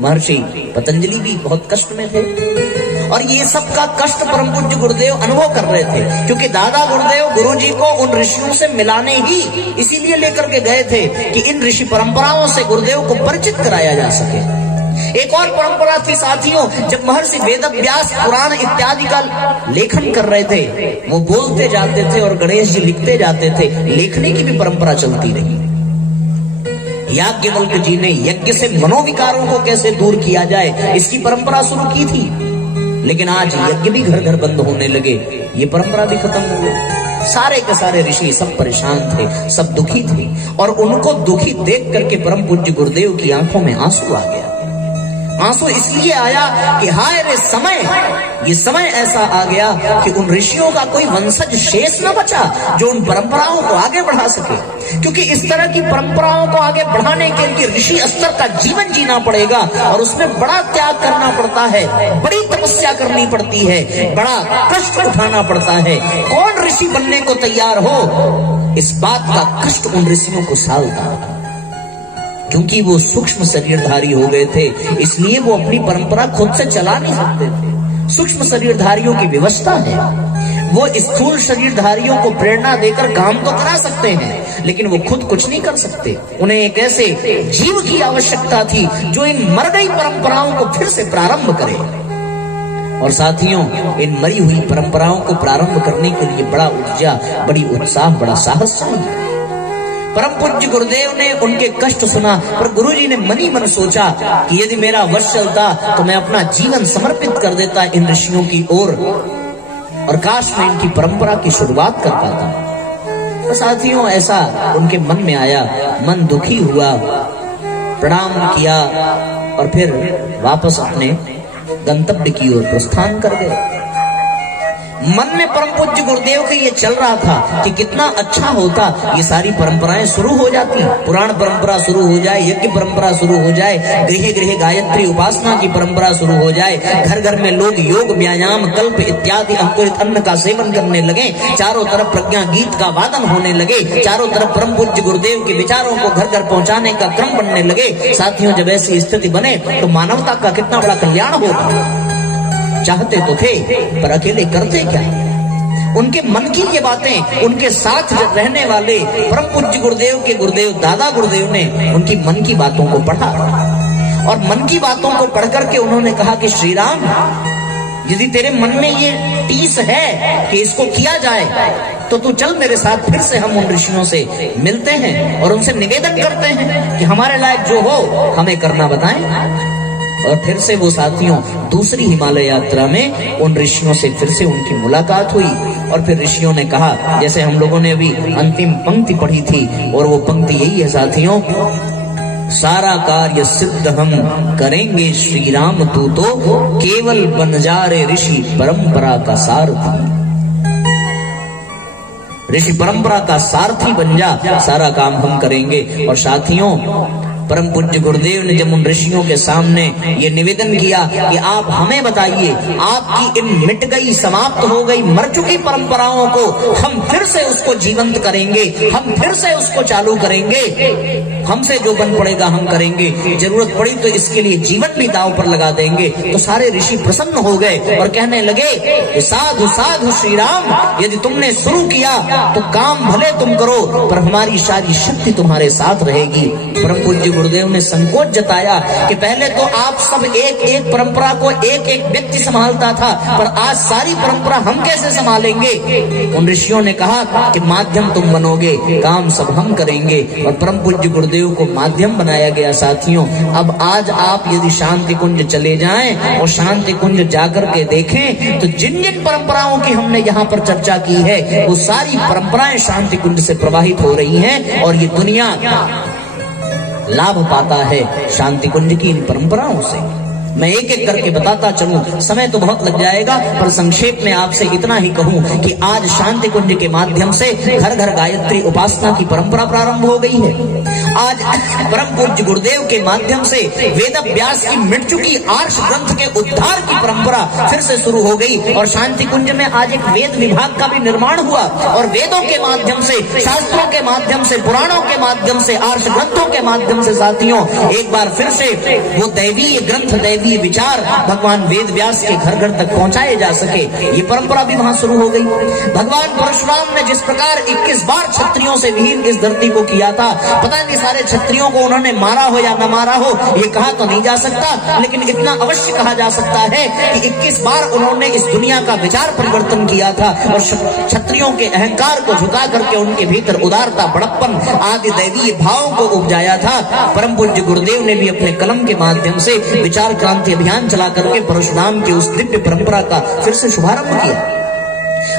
महर्षि पतंजलि भी बहुत कष्ट में थे, और ये सब का कष्ट परम पूज्य गुरुदेव अनुभव कर रहे थे, क्योंकि दादा गुरुदेव गुरुजी को उन ऋषियों से मिलाने ही इसीलिए लेकर के गए थे कि इन ऋषि परंपराओं से गुरुदेव को परिचित कराया जा सके। एक और परंपरा थी साथियों, जब महर्षि वेदव्यास पुराण इत्यादि का लेखन कर रहे थे, वो बोलते जाते थे और गणेश जी लिखते जाते थे। लिखने की भी परंपरा चलती रही। याज्ञवल्क्य जी ने यज्ञ से मनोविकारों को कैसे दूर किया जाए, इसकी परंपरा शुरू की थी। लेकिन आज यज्ञ भी घर घर बंद होने लगे, ये परंपरा भी खत्म हो गई। सारे के सारे ऋषि सब परेशान थे, सब दुखी थे, और उनको दुखी देख करके परम पूज्य गुरुदेव की आंखों में आंसू आ गया। आंसू इसलिए आया कि हाय रे समय, ये समय ऐसा आ गया कि उन ऋषियों का कोई वंशज शेष न बचा जो उन परंपराओं को आगे बढ़ा सके। क्योंकि इस तरह की परंपराओं को आगे बढ़ाने के लिए ऋषि स्तर का जीवन जीना पड़ेगा और उसमें बड़ा त्याग करना पड़ता है, बड़ी तपस्या करनी पड़ती है, बड़ा कष्ट उठाना पड़ता है। कौन ऋषि बनने को तैयार हो, इस बात का कष्ट उन ऋषियों को सालता। क्योंकि वो सूक्ष्म शरीरधारी हो गए थे, इसलिए वो अपनी परंपरा खुद से चला नहीं सकते थे। सूक्ष्म शरीरधारियों की व्यवस्था है, वो स्थूल शरीरधारियों को प्रेरणा देकर काम तो करा सकते हैं, लेकिन वो खुद कुछ नहीं कर सकते। उन्हें एक ऐसे जीव की आवश्यकता थी जो इन मर गई परंपराओं को फिर से प्रारंभ करे। और साथियों, इन मरी हुई परंपराओं को प्रारंभ करने के लिए बड़ा ऊर्जा, बड़ी उत्साह, बड़ा साहस चाहिए। परम पूज्य गुरुदेव ने उनके कष्ट सुना, पर गुरुजी ने मन ही मन सोचा कि यदि मेरा वश चलता तो मैं अपना जीवन समर्पित कर देता इन ऋषियों की ओर, और काश मैं इनकी परंपरा की शुरुआत कर पाता। तो साथियों, ऐसा उनके मन में आया, मन दुखी हुआ, प्रणाम किया और फिर वापस अपने गंतव्य की ओर प्रस्थान कर गए। मन में परम पूज्य गुरुदेव के ये चल रहा था कि कितना अच्छा होता ये सारी परंपराएं शुरू हो जाती, पुराण परंपरा शुरू हो जाए, यज्ञ परंपरा शुरू हो जाए, गृह गृह गायत्री उपासना की परंपरा शुरू हो जाए, घर घर में लोग योग, व्यायाम, कल्प इत्यादि अंकुरित अन्न का सेवन करने लगे, चारों तरफ प्रज्ञा गीत का वादन होने लगे, चारों तरफ परम पूज्य गुरुदेव के विचारों को घर घर पहुंचाने का क्रम बनने लगे। साथियों, जब ऐसी स्थिति बने तो मानवता का कितना बड़ा कल्याण होगा। चाहते तो थे पर अकेले करते क्या। उनके मन की ये बातें उनके साथ रहने वाले परम पूज्य गुरुदेव के गुरुदेव दादा गुरुदेव ने उनकी मन की बातों को पढ़ा, और मन की बातों को पढ़ करके उन्होंने कहा कि श्री राम, यदि तेरे मन में ये टीस है कि इसको किया जाए तो तू चल मेरे साथ, फिर से हम उन ऋषियों से मिलते हैं और उनसे निवेदन करते हैं कि हमारे लायक जो हो हमें करना बताएं। और फिर से वो साथियों दूसरी हिमालय यात्रा में उन ऋषियों से फिर से उनकी मुलाकात हुई, और फिर ऋषियों ने कहा, जैसे हम लोगों ने अभी अंतिम पंक्ति पढ़ी थी, और वो पंक्ति यही है साथियों, सारा कार्य सिद्ध हम करेंगे श्री राम, तू तो केवल बन जा रे ऋषि परंपरा का सारथी। ऋषि परंपरा का सारथी बन जा, सारा काम हम करेंगे। और साथियों, परम पूज्य गुरुदेव ने जब उन ऋषियों के सामने ये निवेदन किया कि आप हमें बताइए, आपकी इन मिट गई, समाप्त हो गई, मर चुकी परंपराओं को हम फिर से उसको जीवंत करेंगे, हम फिर से उसको चालू करेंगे, हमसे जो बन पड़ेगा हम करेंगे, जरूरत पड़ी तो इसके लिए जीवन भी दांव पर लगा देंगे। तो सारे ऋषि प्रसन्न हो गए और कहने लगे, साधु साधु श्री राम, यदि तुमने शुरू किया तो काम भले तुम करो, पर हमारी सारी शक्ति तुम्हारे साथ रहेगी। परम पूज्य गुरुदेव ने संकोच जताया कि पहले तो आप सब एक एक परंपरा को एक एक व्यक्ति संभालता था, पर आज सारी परंपरा हम कैसे संभालेंगे। उन ऋषियों ने कहा कि माध्यम तुम बनोगे, काम सब हम करेंगे, और परम पूज्य गुरुदेव को माध्यम बनाया गया। साथियों, अब आज आप यदि शांति कुंज चले जाएं और शांति कुंज जाकर के देखें तो जिन जिन परंपराओं की हमने यहाँ पर चर्चा की है वो सारी परंपराएं शांति कुंज से प्रवाहित हो रही हैं, और ये दुनिया लाभ पाता है शांति कुंज की इन परंपराओं से। मैं एक एक करके बताता चलूं, समय तो बहुत लग जाएगा, पर संक्षेप में आपसे इतना ही कहूं कि आज शांति कुंज के माध्यम से घर घर गायत्री उपासना की परंपरा प्रारंभ हो गई है। आज परम पूज्य गुरुदेव के माध्यम से वेद व्यास की मिट चुकी आर्ष ग्रंथ के उद्धार की परंपरा फिर से शुरू हो गई, और शांति कुंज में आज एक वेद विभाग का भी निर्माण हुआ, और वेदों के माध्यम से, शास्त्रों के माध्यम से, पुराणों के माध्यम से, आर्ष ग्रंथों के माध्यम से साथियों एक बार फिर से वो दैवीय ग्रंथ, दैवीय विचार भगवान वेद व्यास के घर घर तक पहुंचाए जा सके, ये परंपरा भी वहां शुरू हो गई। भगवान परशुराम ने जिस प्रकार 21 बार क्षत्रियों से विहीन इस धरती को किया था, पता नहीं सारे क्षत्रियों को उन्होंने मारा हो या न मारा हो, ये कहा तो नहीं जा सकता, लेकिन इतना अवश्य कहा जा सकता है कि 21 बार उन्होंने इस दुनिया का विचार परिवर्तन किया था, और क्षत्रियों के अहंकार को झुका करके उनके भीतर उदारता, बड़प्पन आदि दैवीय भावों को उपजाया था। परम पूज्य गुरुदेव ने भी अपने कलम के माध्यम से विचार क्रांति अभियान चला करके परशुराम की उस दिव्य परंपरा का फिर से शुभारंभ किया।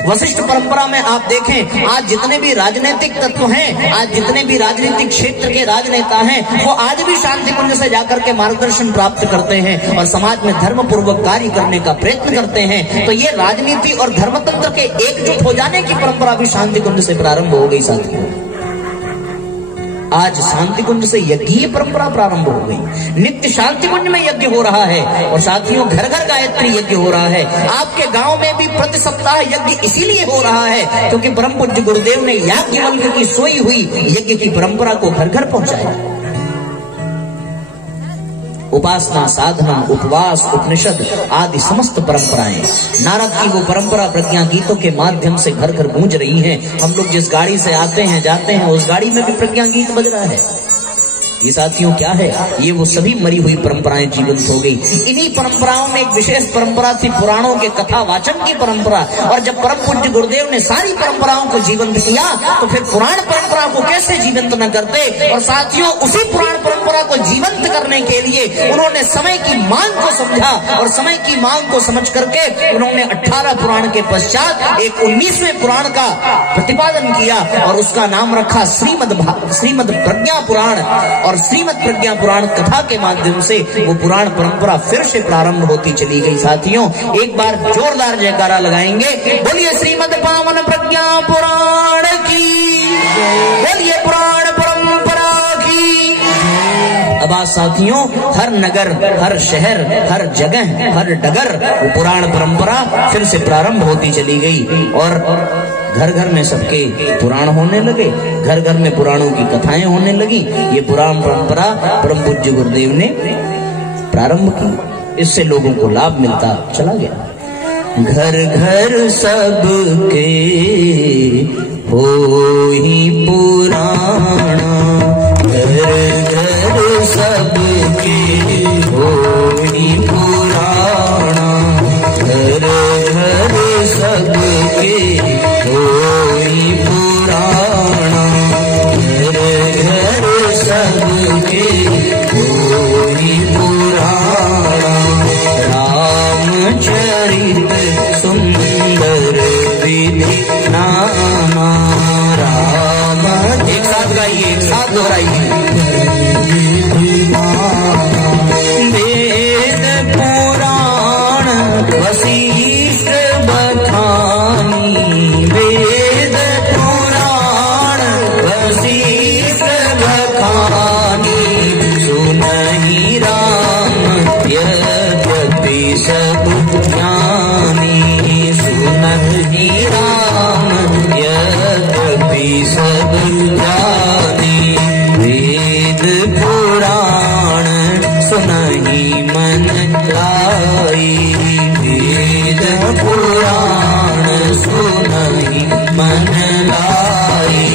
वशिष्ठ परंपरा में आप देखें, आज जितने भी राजनीतिक तत्व हैं, आज जितने भी राजनीतिक क्षेत्र के राजनेता हैं, वो आज भी शांति कुंज से जाकर के मार्गदर्शन प्राप्त करते हैं और समाज में धर्म पूर्वक कार्य करने का प्रयत्न करते हैं। तो ये राजनीति और धर्मतंत्र के एकजुट हो जाने की परंपरा भी शांति कुंज से प्रारंभ हो गई साथियों। आज शांति कुंज से यज्ञीय परंपरा प्रारंभ हो गई। नित्य शांति कुंज में यज्ञ हो रहा है और साथियों घर घर गायत्री यज्ञ हो रहा है। आपके गांव में भी प्रति सप्ताह यज्ञ इसीलिए हो रहा है क्योंकि परम पूज्य गुरुदेव ने याज्ञवल्क्य की सोई हुई यज्ञ की परंपरा को घर घर पहुंचाया। उपासना, साधना, उपवास, उपनिषद आदि समस्त परंपराएं, नारद की वो परंपरा प्रज्ञा गीतों के माध्यम से घर घर गूंज रही हैं। हम लोग जिस गाड़ी से आते हैं जाते हैं उस गाड़ी में भी प्रज्ञा गीत बज रहा है। ये साथियों क्या है? ये वो सभी मरी हुई परंपराएं जीवंत हो गई। इन्हीं परंपराओं में एक विशेष परंपरा थी पुराणों के कथा वाचन की परंपरा। और जब परम पूज्य गुरुदेव ने सारी परंपराओं को जीवंत किया तो फिर पुराण परंपरा को कैसे जीवंत न करते। और साथियों उसी पुराण परंपरा को जीवंत करने के लिए उन्होंने समय की मांग को समझा और समय की मांग को समझ करके उन्होंने 18 पुराण के पश्चात एक 19वें पुराण का प्रतिपादन किया और उसका नाम रखा श्रीमद् प्रज्ञा पुराण। और श्रीमद् प्रज्ञा पुराण कथा के माध्यम से वो पुराण परंपरा फिर से प्रारंभ होती चली गई। साथियों एक बार जोरदार जयकारा लगाएंगे, बोलिए श्रीमद् पावन प्रज्ञा पुराण की, बोलिए पुराण परंपरा की। अब आज साथियों हर नगर, हर शहर, हर जगह, हर डगर वो पुराण परंपरा फिर से प्रारंभ होती चली गई और घर घर में सबके पुराण होने लगे, घर घर में पुराणों की कथाएं होने लगी। ये पुराण परंपरा परम पूज्य गुरुदेव ने प्रारंभ की, इससे लोगों को लाभ मिलता चला गया। घर घर सबके हो ही पुराण, घर घर सबके हो ही पुराण, घर घर सबके होई पुराण, घर घर सबके होई पुराण। रामचरित सुंदर विधि नामा, राम एक साथ गाइए, एक साथ दोहराइए। वेद पुराण वशिष्ठ बखानी, वेद पुराण वशिष्ठ बखानी, सुनहि राम यद्यपि सब ज्ञानी, सुनहि राम यद्यपि सब ज्ञानी। वेद पुराण सुनहि मन लाई, वेद पुराण सुनहि मन लाई।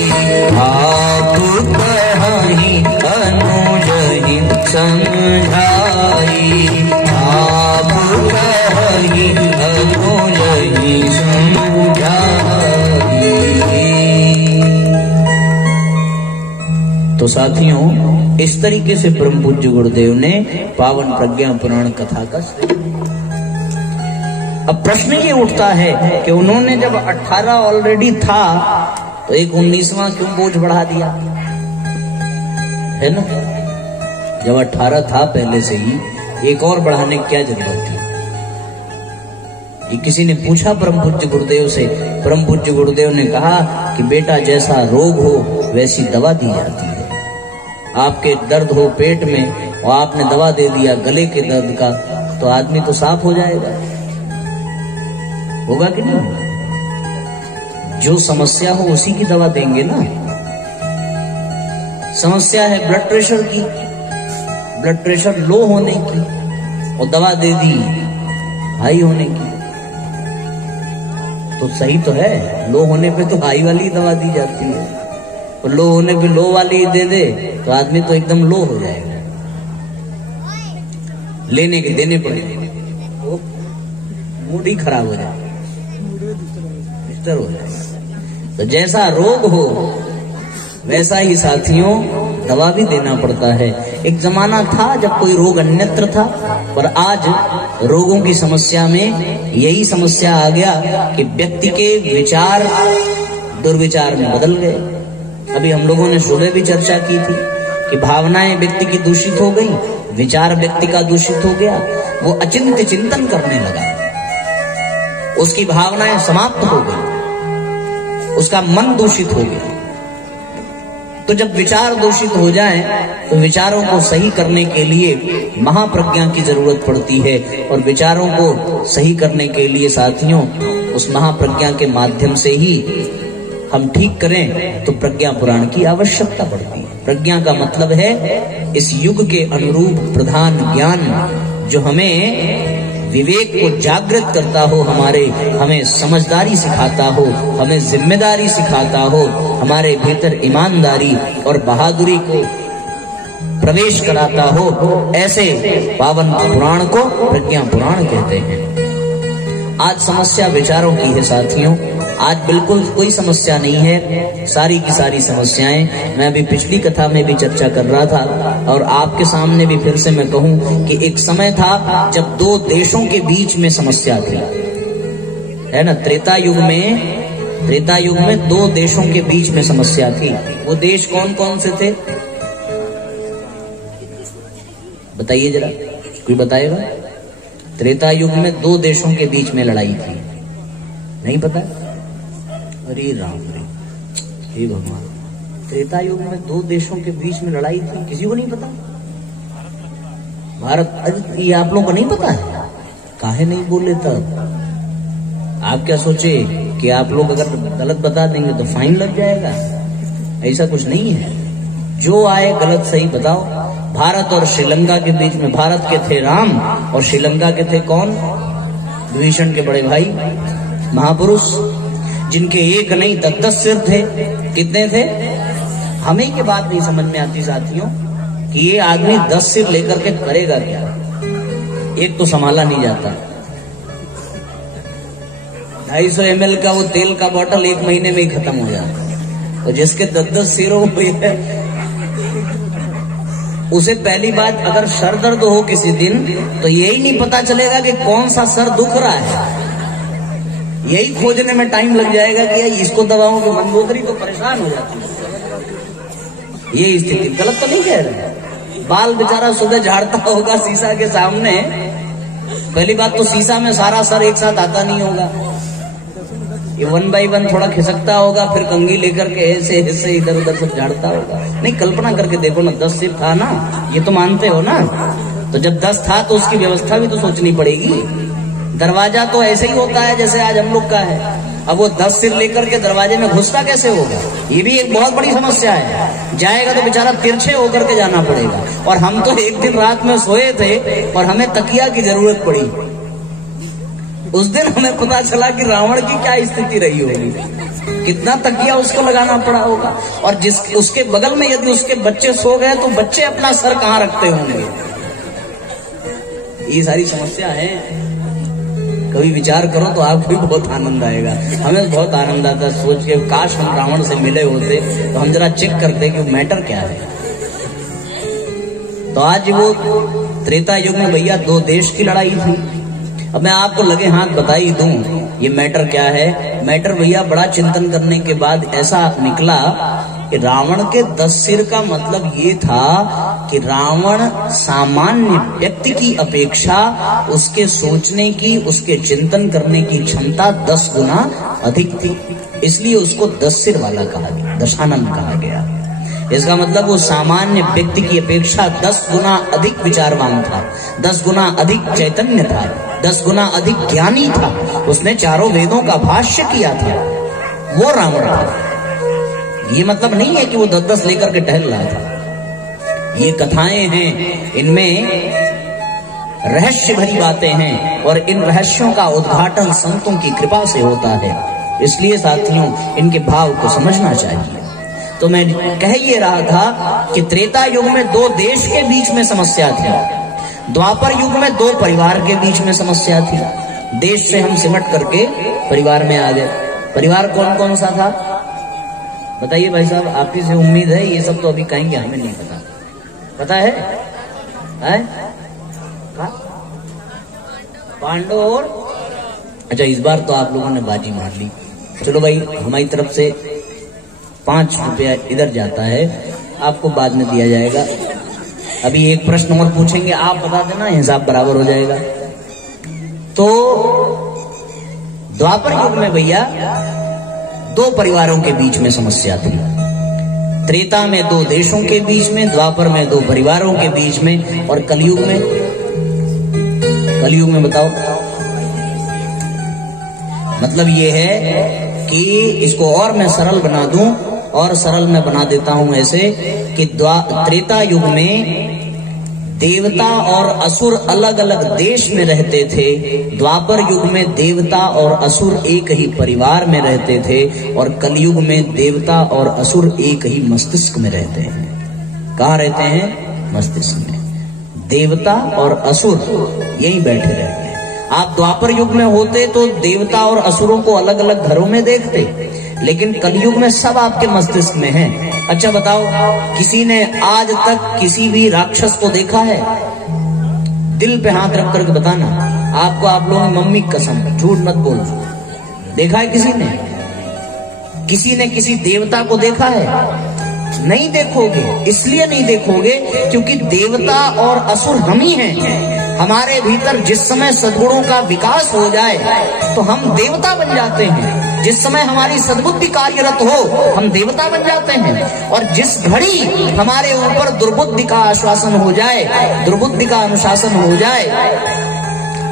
आप कहि अनुजहि समझाई, आप कहि अनुजहि समझाई। तो साथियों इस तरीके से परम पूज्य गुरुदेव ने पावन प्रज्ञा पुराण कथा का श्रेय। अब प्रश्न ये उठता है कि उन्होंने जब 18 ऑलरेडी था तो एक 19वां क्यों बोझ बढ़ा दिया, है ना? जब 18 था पहले से ही, एक और बढ़ाने की क्या जरूरत थी? ये किसी ने पूछा परम पूज्य गुरुदेव से। परम पूज्य गुरुदेव ने कहा कि बेटा जैसा रोग हो वैसी दवा दी जाती है। आपके दर्द हो पेट में और आपने दवा दे दिया गले के दर्द का तो आदमी तो साफ हो जाएगा, होगा कि नहीं? जो समस्या हो उसी की दवा देंगे ना। समस्या है ब्लड प्रेशर की, ब्लड प्रेशर लो होने की और दवा दे दी हाई होने की, तो सही तो है। लो होने पे तो हाई वाली दवा दी जाती है और लो होने पे लो वाली दे दे तो आदमी तो एकदम लो हो जाएगा। लेने के देने पड़ेंगे तो मूड ही खराब हो जाएगा, डिस्टर्ब हो जाएगा। तो जैसा रोग हो वैसा ही साथियों दवा भी देना पड़ता है। एक जमाना था जब कोई रोग अन्यत्र था, पर आज रोगों की समस्या में यही समस्या आ गया कि व्यक्ति के विचार दुर्विचार में बदल गए। अभी हम लोगों ने सुबह भी चर्चा की थी कि भावनाएं व्यक्ति की दूषित हो गई, विचार व्यक्ति का दूषित हो गया, वो अचिंत्य चिंतन करने लगा, उसकी भावनाएं समाप्त हो गई, उसका मन दूषित हो गया। तो जब विचार दूषित हो जाएं, तो विचारों को सही करने के लिए महाप्रज्ञा की जरूरत पड़ती है, और विचारों को सही करने के लिए साथियों उस महाप्रज्ञा के माध्यम से ही हम ठीक करें तो प्रज्ञा पुराण की आवश्यकता पड़ती है। प्रज्ञा का मतलब है इस युग के अनुरूप प्रधान ज्ञान, जो हमें विवेक को जागृत करता हो, हमें समझदारी सिखाता हो, हमें जिम्मेदारी सिखाता हो, हमारे भीतर ईमानदारी और बहादुरी को प्रवेश कराता हो, ऐसे पावन पुराण को प्रज्ञा पुराण कहते हैं। आज समस्या विचारों की है साथियों, आज बिल्कुल कोई समस्या नहीं है, सारी की सारी समस्याएं मैं अभी पिछली कथा में भी चर्चा कर रहा था, और आपके सामने भी फिर से मैं कहूं कि एक समय था जब दो देशों के बीच में समस्या थी, है ना। त्रेता युग में दो देशों के बीच में समस्या थी। वो देश कौन कौन से थे बताइए जरा, कोई बताएगा? त्रेता युग में दो देशों के बीच में लड़ाई थी, नहीं पता? अरे राम रे, हे भगवान, त्रेता युग में दो देशों के बीच में लड़ाई थी, किसी को नहीं पता? भारत, ये आप लोगों को नहीं पता है? काहे नहीं बोले तब? आप क्या सोचे कि आप लोग अगर गलत बता देंगे तो फाइन लग जाएगा? ऐसा कुछ नहीं है, जो आए गलत सही बताओ। भारत और श्रीलंका के बीच में, भारत के थे राम और श्रीलंका के थे कौन? विभीषण के बड़े भाई महापुरुष, जिनके एक नहीं 10 सिर थे। कितने थे? हमें की बात नहीं समझ में आती साथियों कि ये आदमी 10 सिर लेकर के करेगा क्या? एक तो संभाला नहीं जाता। 250 ml का वो तेल का बोतल 1 महीने में ही खत्म हो जाता, और जिसके 10 सिरों पे उसे पहली बात अगर सर दर्द हो किसी दिन तो यही नहीं पता चलेगा कि कौन सा सर दुख रहा है, यही खोजने में टाइम लग जाएगा कि इसको दवाओं की मंदोदरी तो परेशान हो जाती है। ये स्थिति गलत तो नहीं कह रहे। बाल बेचारा सुबह झाड़ता होगा शीशा के सामने, पहली बात तो शीशा में सारा सर एक साथ आता नहीं होगा, ये 1 by 1 थोड़ा खिसकता होगा, फिर कंघी लेकर के ऐसे ऐसे इधर उधर सब झाड़ता होगा। नहीं, कल्पना करके देखो ना, 10 सिर था ना, ये तो मानते हो ना, तो जब 10 था तो उसकी व्यवस्था भी तो सोचनी पड़ेगी। दरवाजा तो ऐसे ही होता है जैसे आज हम लोग का है, अब वो 10 सिर लेकर के दरवाजे में घुसता कैसे होगा? ये भी एक बहुत बड़ी समस्या है। जाएगा तो बेचारा तिरछे होकर के जाना पड़ेगा। और हम तो एक दिन रात में सोए थे और हमें तकिया की जरूरत पड़ी। उस दिन हमें पता चला कि रावण की क्या स्थिति रही होगी, कितना तकिया उसको लगाना पड़ा होगा, और उसके बगल में यदि उसके बच्चे सो गए तो बच्चे अपना सर कहाँ रखते होंगे? ये सारी समस्या है। कभी विचार करो तो आपको भी बहुत आनंद आएगा। हमें बहुत आनंद आता है सोच के, काश हम रावण से मिले होते तो हम जरा चेक करते कि मैटर क्या है। तो आज वो त्रेता युग में भैया 2 देश की लड़ाई थी। अब मैं आपको लगे हाथ बता ही दूं ये मैटर क्या है। मैटर भैया बड़ा चिंतन करने के बाद ऐसा निकला कि रावण के 10 सिर का मतलब ये था कि रावण सामान्य व्यक्ति की अपेक्षा उसके सोचने की, उसके चिंतन करने की क्षमता 10 गुना अधिक थी, इसलिए उसको 10 सिर वाला कहा गया, दशानन कहा गया। इसका मतलब वो सामान्य व्यक्ति की अपेक्षा 10 गुना अधिक विचारवान था, 10 गुना अधिक चैतन्य था, 10 गुना अधिक ज्ञानी था। उसने 4 वेदों का भाष्य किया था, वो रावण था। ये मतलब नहीं है कि वो 10-10 लेकर के टहल रहा था। ये कथाएं हैं, इनमें रहस्य भरी बातें हैं, और इन रहस्यों का उद्घाटन संतों की कृपा से होता है। इसलिए साथियों इनके भाव को समझना चाहिए। तो मैं कह ये रहा था कि त्रेता युग में 2 देश के बीच में समस्या थी, द्वापर युग में 2 परिवार के बीच में समस्या थी। देश से हम सिमट करके परिवार में आ गए। परिवार कौन कौन सा था? बताइए भाई साहब, आपकी से उम्मीद है, ये सब तो अभी कहेंगे हमें नहीं पता। पता है? पांडव और अच्छा, इस बार तो आप लोगों ने बाजी मार ली। चलो भाई, हमारी तरफ से 5 रुपया इधर जाता है, आपको बाद में दिया जाएगा। अभी एक प्रश्न और पूछेंगे, आप बता देना, हिसाब बराबर हो जाएगा। तो द्वापर युग में भैया 2 परिवारों के बीच में समस्या थी। त्रेता में 2 देशों के बीच में, द्वापर में 2 परिवारों के बीच में, और कलयुग में, कलयुग में बताओ। मतलब ये है कि इसको और मैं सरल बना दूं, और सरल मैं बना देता हूं ऐसे कि त्रेता युग में देवता और असुर अलग अलग देश में रहते थे, द्वापर युग में देवता और असुर एक ही परिवार में रहते थे, और कलयुग में देवता और असुर एक ही मस्तिष्क में रहते हैं। कहाँ रहते हैं? मस्तिष्क में। देवता और असुर यही बैठे रहते हैं। आप द्वापर युग में होते तो देवता और असुरों को अलग अलग घरों में देखते, लेकिन कलयुग में सब आपके मस्तिष्क में हैं। अच्छा बताओ, किसी ने आज तक किसी भी राक्षस को देखा है? दिल पे हाथ रख करके बताना, आपको, आप लोगों की मम्मी कसम, झूठ मत बोल। देखा है किसी ने? किसी ने किसी देवता को देखा है? नहीं देखोगे। इसलिए नहीं देखोगे क्योंकि देवता और असुर हम ही हैं। हमारे भीतर जिस समय सद्गुणों का विकास हो जाए तो हम देवता बन जाते हैं। जिस समय हमारी सद्बुद्धि कार्यरत हो हम देवता बन जाते हैं, और जिस घड़ी हमारे ऊपर दुर्बुद्धि का आश्वासन हो जाए, दुर्बुद्धि का अनुशासन हो जाए,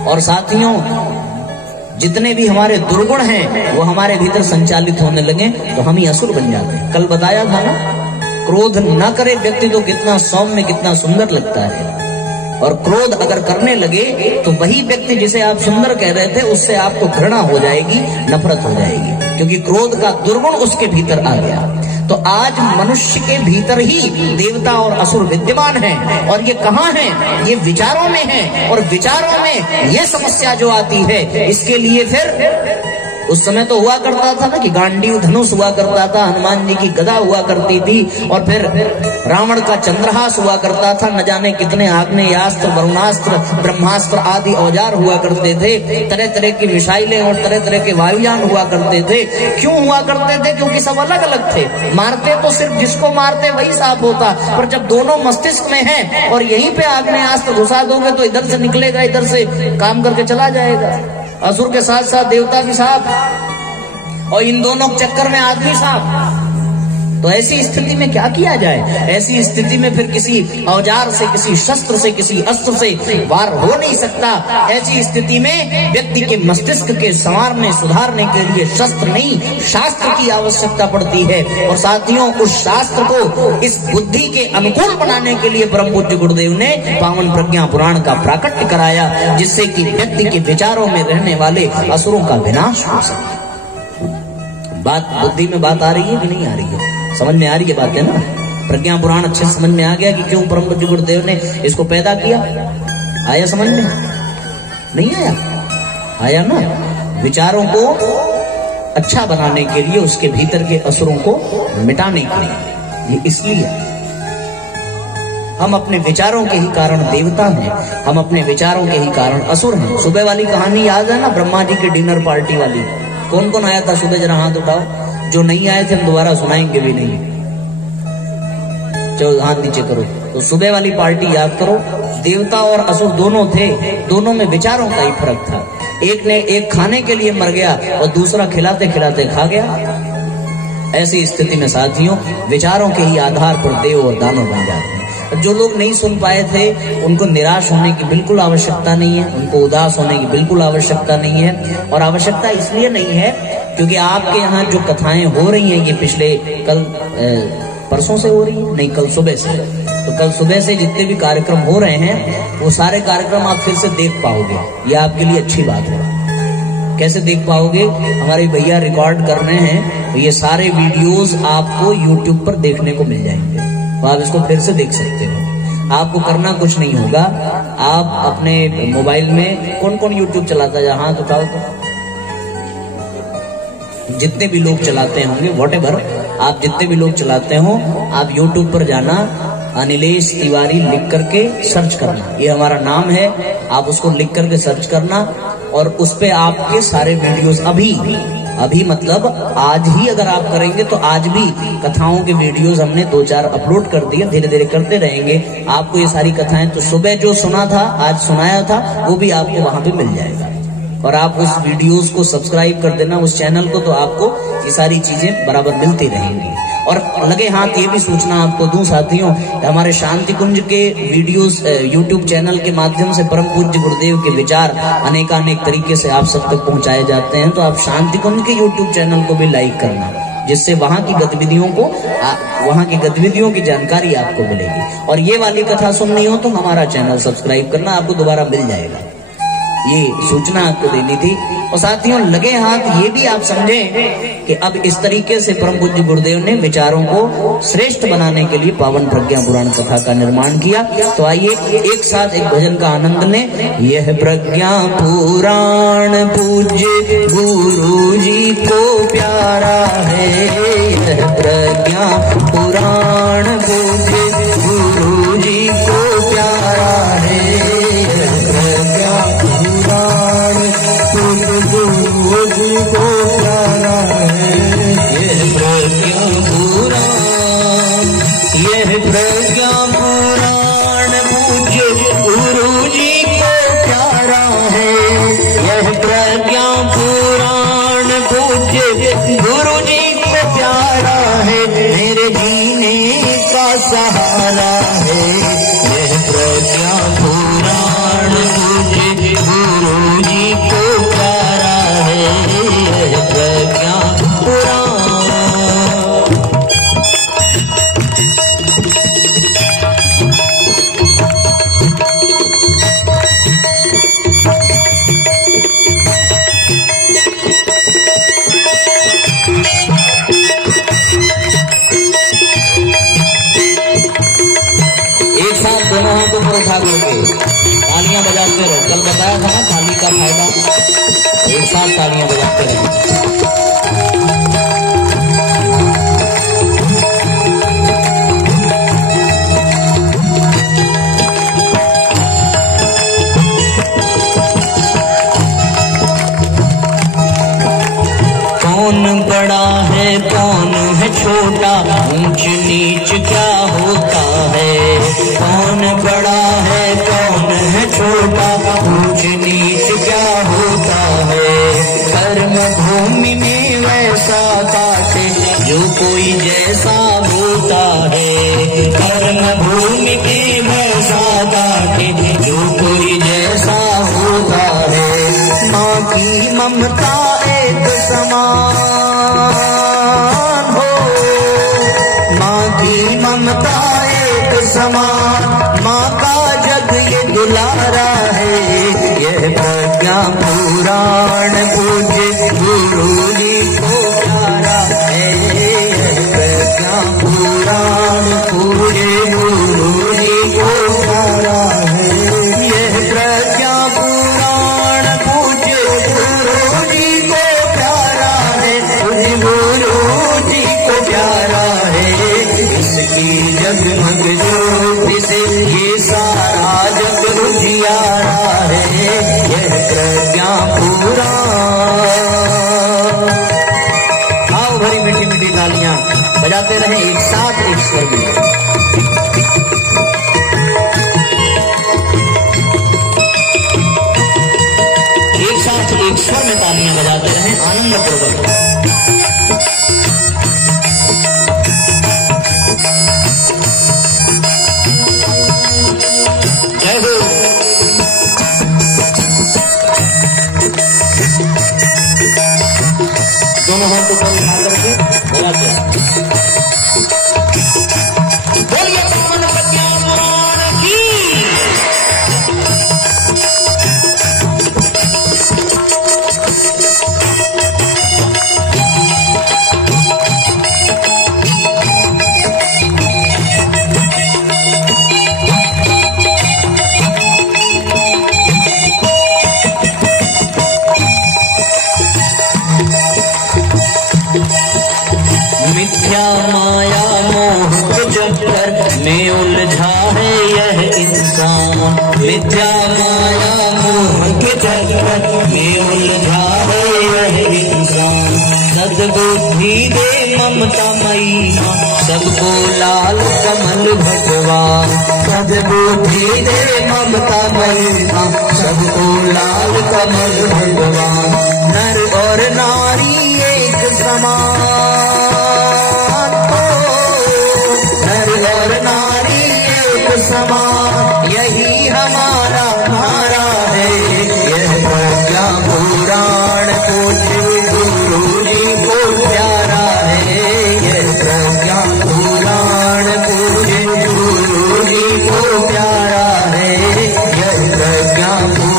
और साथियों जितने भी हमारे दुर्गुण हैं वो हमारे भीतर संचालित होने लगे तो हम ही असुर बन जाते हैं। कल बताया था ना, क्रोध न करे व्यक्ति तो कितना सौम्य, कितना सुंदर लगता है, और क्रोध अगर करने लगे तो वही व्यक्ति जिसे आप सुंदर कह रहे थे उससे आपको घृणा हो जाएगी, नफरत हो जाएगी, क्योंकि क्रोध का दुर्गुण उसके भीतर आ गया। तो आज मनुष्य के भीतर ही देवता और असुर विद्यमान हैं, और ये कहाँ हैं? ये विचारों में हैं, और विचारों में ये समस्या जो आती है, इसके लिए फिर उस समय तो हुआ करता था ना कि गांडीव धनुष हुआ करता था, हनुमान जी की गदा हुआ करती थी, और फिर रावण का चंद्रहास हुआ करता था, न जाने कितने आग्नेयास्त्र, वरुणास्त्र, ब्रह्मास्त्र आदि औजार हुआ करते थे, तरह तरह की मिसाइलें और तरह तरह के वायुयान हुआ करते थे। क्यों हुआ करते थे? क्योंकि सब अलग अलग थे। मारते तो सिर्फ जिसको मारते वही साफ होता, पर जब दोनों मस्तिष्क में हैं और यहीं पे आग्नेयास्त्र घुसा दोगे तो इधर से निकलेगा, इधर से काम करके चला जाएगा। असुर के साथ साथ देवता भी साफ, और इन दोनों चक्कर में आदमी साफ। तो ऐसी स्थिति में क्या किया जाए? ऐसी स्थिति में फिर किसी औजार से, किसी शस्त्र से, किसी अस्त्र से वार हो नहीं सकता। ऐसी स्थिति में व्यक्ति के मस्तिष्क के संवारने, सुधारने के लिए शस्त्र नहीं, शास्त्र की आवश्यकता पड़ती है। और साथियों, उस शास्त्र को इस बुद्धि के अनुकूल बनाने के लिए परम पूज्य गुरुदेव ने पावन प्रज्ञा पुराण का प्राकट्य कराया, जिससे कि व्यक्ति के विचारों में रहने वाले असुरों का विनाश हो सके। बात बुद्धि में बात आ रही है कि नहीं आ रही है? समझ में आ रही है बात है ना? प्रज्ञा पुराण अच्छे से समझ में आ गया कि क्यों परम पूज्य गुरुदेव ने इसको पैदा किया? आया समझ में? नहीं आया? आया ना? विचारों को अच्छा बनाने के लिए, उसके भीतर के असुरों को मिटाने के लिए। ये इसलिए हम अपने विचारों के ही कारण देवता हैं, हम अपने विचारों के ही कारण असुर हैं। सुबह वाली कहानी याद है ना, ब्रह्मा जी की डिनर पार्टी वाली? कौन कौन आया था सुबह? जरा हाथ उठाओ। जो नहीं आए थे हम दोबारा सुनाएंगे भी नहीं। चलो हाथ नीचे करो। तो सुबह वाली पार्टी याद करो। देवता और असुर दोनों थे, दोनों में विचारों का ही फर्क था। एक ने एक खाने के लिए मर गया और दूसरा खिलाते खिलाते खा गया। ऐसी स्थिति में साथियों, विचारों के ही आधार पर देव और दानव बन जाते हैं। जो लोग नहीं सुन पाए थे उनको निराश होने की बिल्कुल आवश्यकता नहीं है, उनको उदास होने की बिल्कुल आवश्यकता नहीं है। और आवश्यकता इसलिए नहीं है क्योंकि आपके यहाँ जो कथाएं हो रही हैं, ये पिछले कल परसों से हो रही है, नहीं कल सुबह से, तो कल सुबह से जितने भी कार्यक्रम हो रहे हैं वो सारे कार्यक्रम आप फिर से देख पाओगे। ये आपके लिए अच्छी बात है। कैसे देख पाओगे? हमारे भैया रिकॉर्ड कर रहे हैं, तो ये सारे वीडियोस आपको YouTube पर देखने को मिल जाएंगे, तो आप इसको फिर से देख सकते हो। आपको करना कुछ नहीं होगा, आप अपने मोबाइल में, कौन कौन YouTube चलाता है? हाथ उठाओ तो। जितने भी लोग चलाते होंगे, व्हाटएवर आप जितने भी लोग चलाते हो, आप YouTube पर जाना, अनिलेश तिवारी लिख करके सर्च करना, ये हमारा नाम है, आप उसको लिख करके सर्च करना और उस पे आपके सारे वीडियोस अभी मतलब आज ही अगर आप करेंगे तो आज भी कथाओं के वीडियोस हमने 2-4 अपलोड कर दिए, धीरे धीरे करते रहेंगे। आपको ये सारी कथाएं तो सुबह जो सुना था, आज सुनाया था, वो भी आपको वहां पे मिल जाएगा। और आप उस वीडियोस को सब्सक्राइब कर देना, उस चैनल को, तो आपको ये सारी चीजें बराबर मिलती रहेंगी। और लगे हाथ ये भी सूचना आपको दूं साथियों, हमारे शांति कुंज के वीडियोस यूट्यूब चैनल के माध्यम से परम पूज्य गुरुदेव के विचार अनेकानेक तरीके से आप सब तक पहुंचाए जाते हैं। तो आप शांति कुंज के यूट्यूब चैनल को भी लाइक करना, जिससे वहां की गतिविधियों की जानकारी आपको मिलेगी। और ये वाली कथा सुननी हो तो हमारा चैनल सब्सक्राइब करना, आपको दोबारा मिल जाएगा। ये सूचना आपको देनी थी। और साथियों लगे हाथ ये भी आप समझें कि अब इस तरीके से परम पूज्य गुरुदेव ने विचारों को श्रेष्ठ बनाने के लिए पावन प्रज्ञा पुराण कथा का निर्माण किया। तो आइए एक साथ एक भजन का आनंद लें। यह प्रज्ञा पुराण पूज्य गुरु जी को प्यारा है, यह प्रज्ञा पुराण पूज्य गुरु जी को प्यारा है, गुरु जी को प्यारा है, यह प्रज्ञा पुराण, यह प्रज्ञा पुराण पूज्य गुरु जी को प्यारा है, यह प्रज्ञा पुराण पूज्य गुरु जी को प्यारा है, मेरे जीने का सहारा है, यह प्रज्ञा पुराण पूज्य गुरु जी को प्यारा है, यह प्रज्ञा पुराण। एक साथ दोनों हाथों को उठा करके तालियां बजाते रहो। कल बताया था ना थाली का फायदा, एक साथ तालियां बजाते रहो। कौन बड़ा है कौन है छोटा, ऊंच नीच क्या होता है, कौन बड़ा है कौन है छोटा, ऊंच नीच क्या होता है, कर्म भूमि में वैसा काटे जो कोई जैसा होता है, कर्म भूमि में वैसा काटे जो कोई जैसा होता है, माँ की ममता एक समान हो, माँ की ममता एक समान, माँ का जग ये दुलारा है, यह प्रज्ञा पुराण पूज्य गुरु जी को प्यारा है, यह प्रज्ञा पुराण पूज्य गुरु जी को प्यारा है, यह प्रज्ञा पुराण पूज्य गुरु जी को प्यारा है, गुरु जी को प्यारा है, इसकी जगमग ज्योति से ये सारा जग उजियारा है, यह प्रज्ञा पुराण। आओ भरी मीठी मीठी तालियां बजाते रहे एक साथ एक स्वर में। एक साथ एक स्वर में तालियां बजाते रहे आनंद पूर्वक। जय हो। दोनों हाथ ऊपर उठा करके बजाते हैं। बोलिए पावन प्रज्ञा पुराण की। सद्बुद्धि दे ममता मई माँ, सबको लाल कमल भगवान। सद्बुद्धि दे ममता मई माँ, सबको लाल कमल भगवान। नर और नारी एक समान, नर और नारी एक समान, यही हमारा नारा है। यह प्रज्ञा पुराण पूज्य गुरु जी को प्यारा है। यह प्रज्ञा पुराण पूज्य गुरु जी को प्यारा है। यह प्रज्ञा पुराण।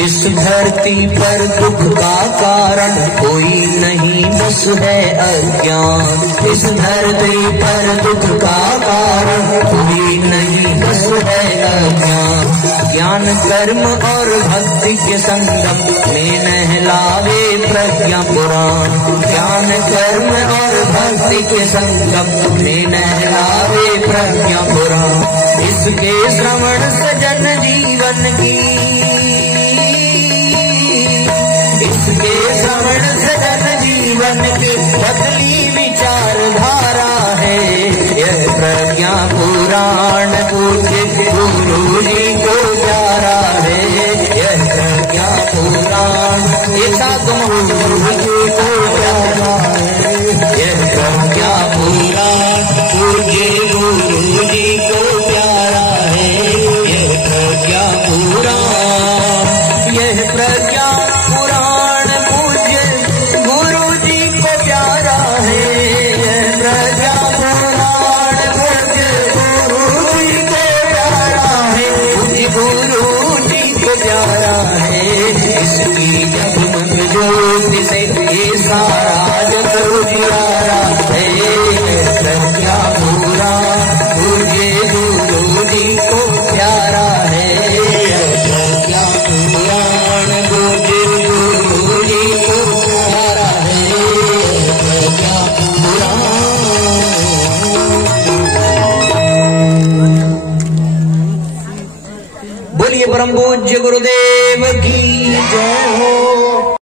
इस धरती पर दुख का कारण कोई नहीं, बस है अज्ञान। इस धरती पर दुख का कारण कोई नहीं, बस है अज्ञान। ज्ञान कर्म और भक्ति के संगम में नहलावे प्रज्ञा पुराण। ज्ञान कर्म और भक्ति के संगम में नहलावे प्रज्ञा पुराण। इसके श्रवण से जन जीवन की, इसके श्रवण से जन जीवन की बदली विचारधारा है। यह प्रज्ञा पुराण पूज्य गुरु जी को प्यारा है। यह प्रज्ञा पुराण ऐसा गुरु जी को प्यारा है। यह प्रज्ञा पुराण पूज्य गुरु जी को प्यारा है। यह प्रज्ञा पुराण, यह प्रज्ञा पुराण पूज्य गुरु जी को प्यारा है। यह प्रज्ञा पुराण पूज्य गुरु जी को प्यारा है। पूज्य गुरु जी को प्यारा है। इसकी जगमग ज्योति से ये सारा जग उजियारा है। यह प्रज्ञा पुराण पूज्य गुरु जी को प्यारा है। यह प्रज्ञा पुराण पूज्य गुरु जी को प्यारा है। यह प्रज्ञा पुराण। बोलिए परम पूज्य गुरुदेव की जय हो।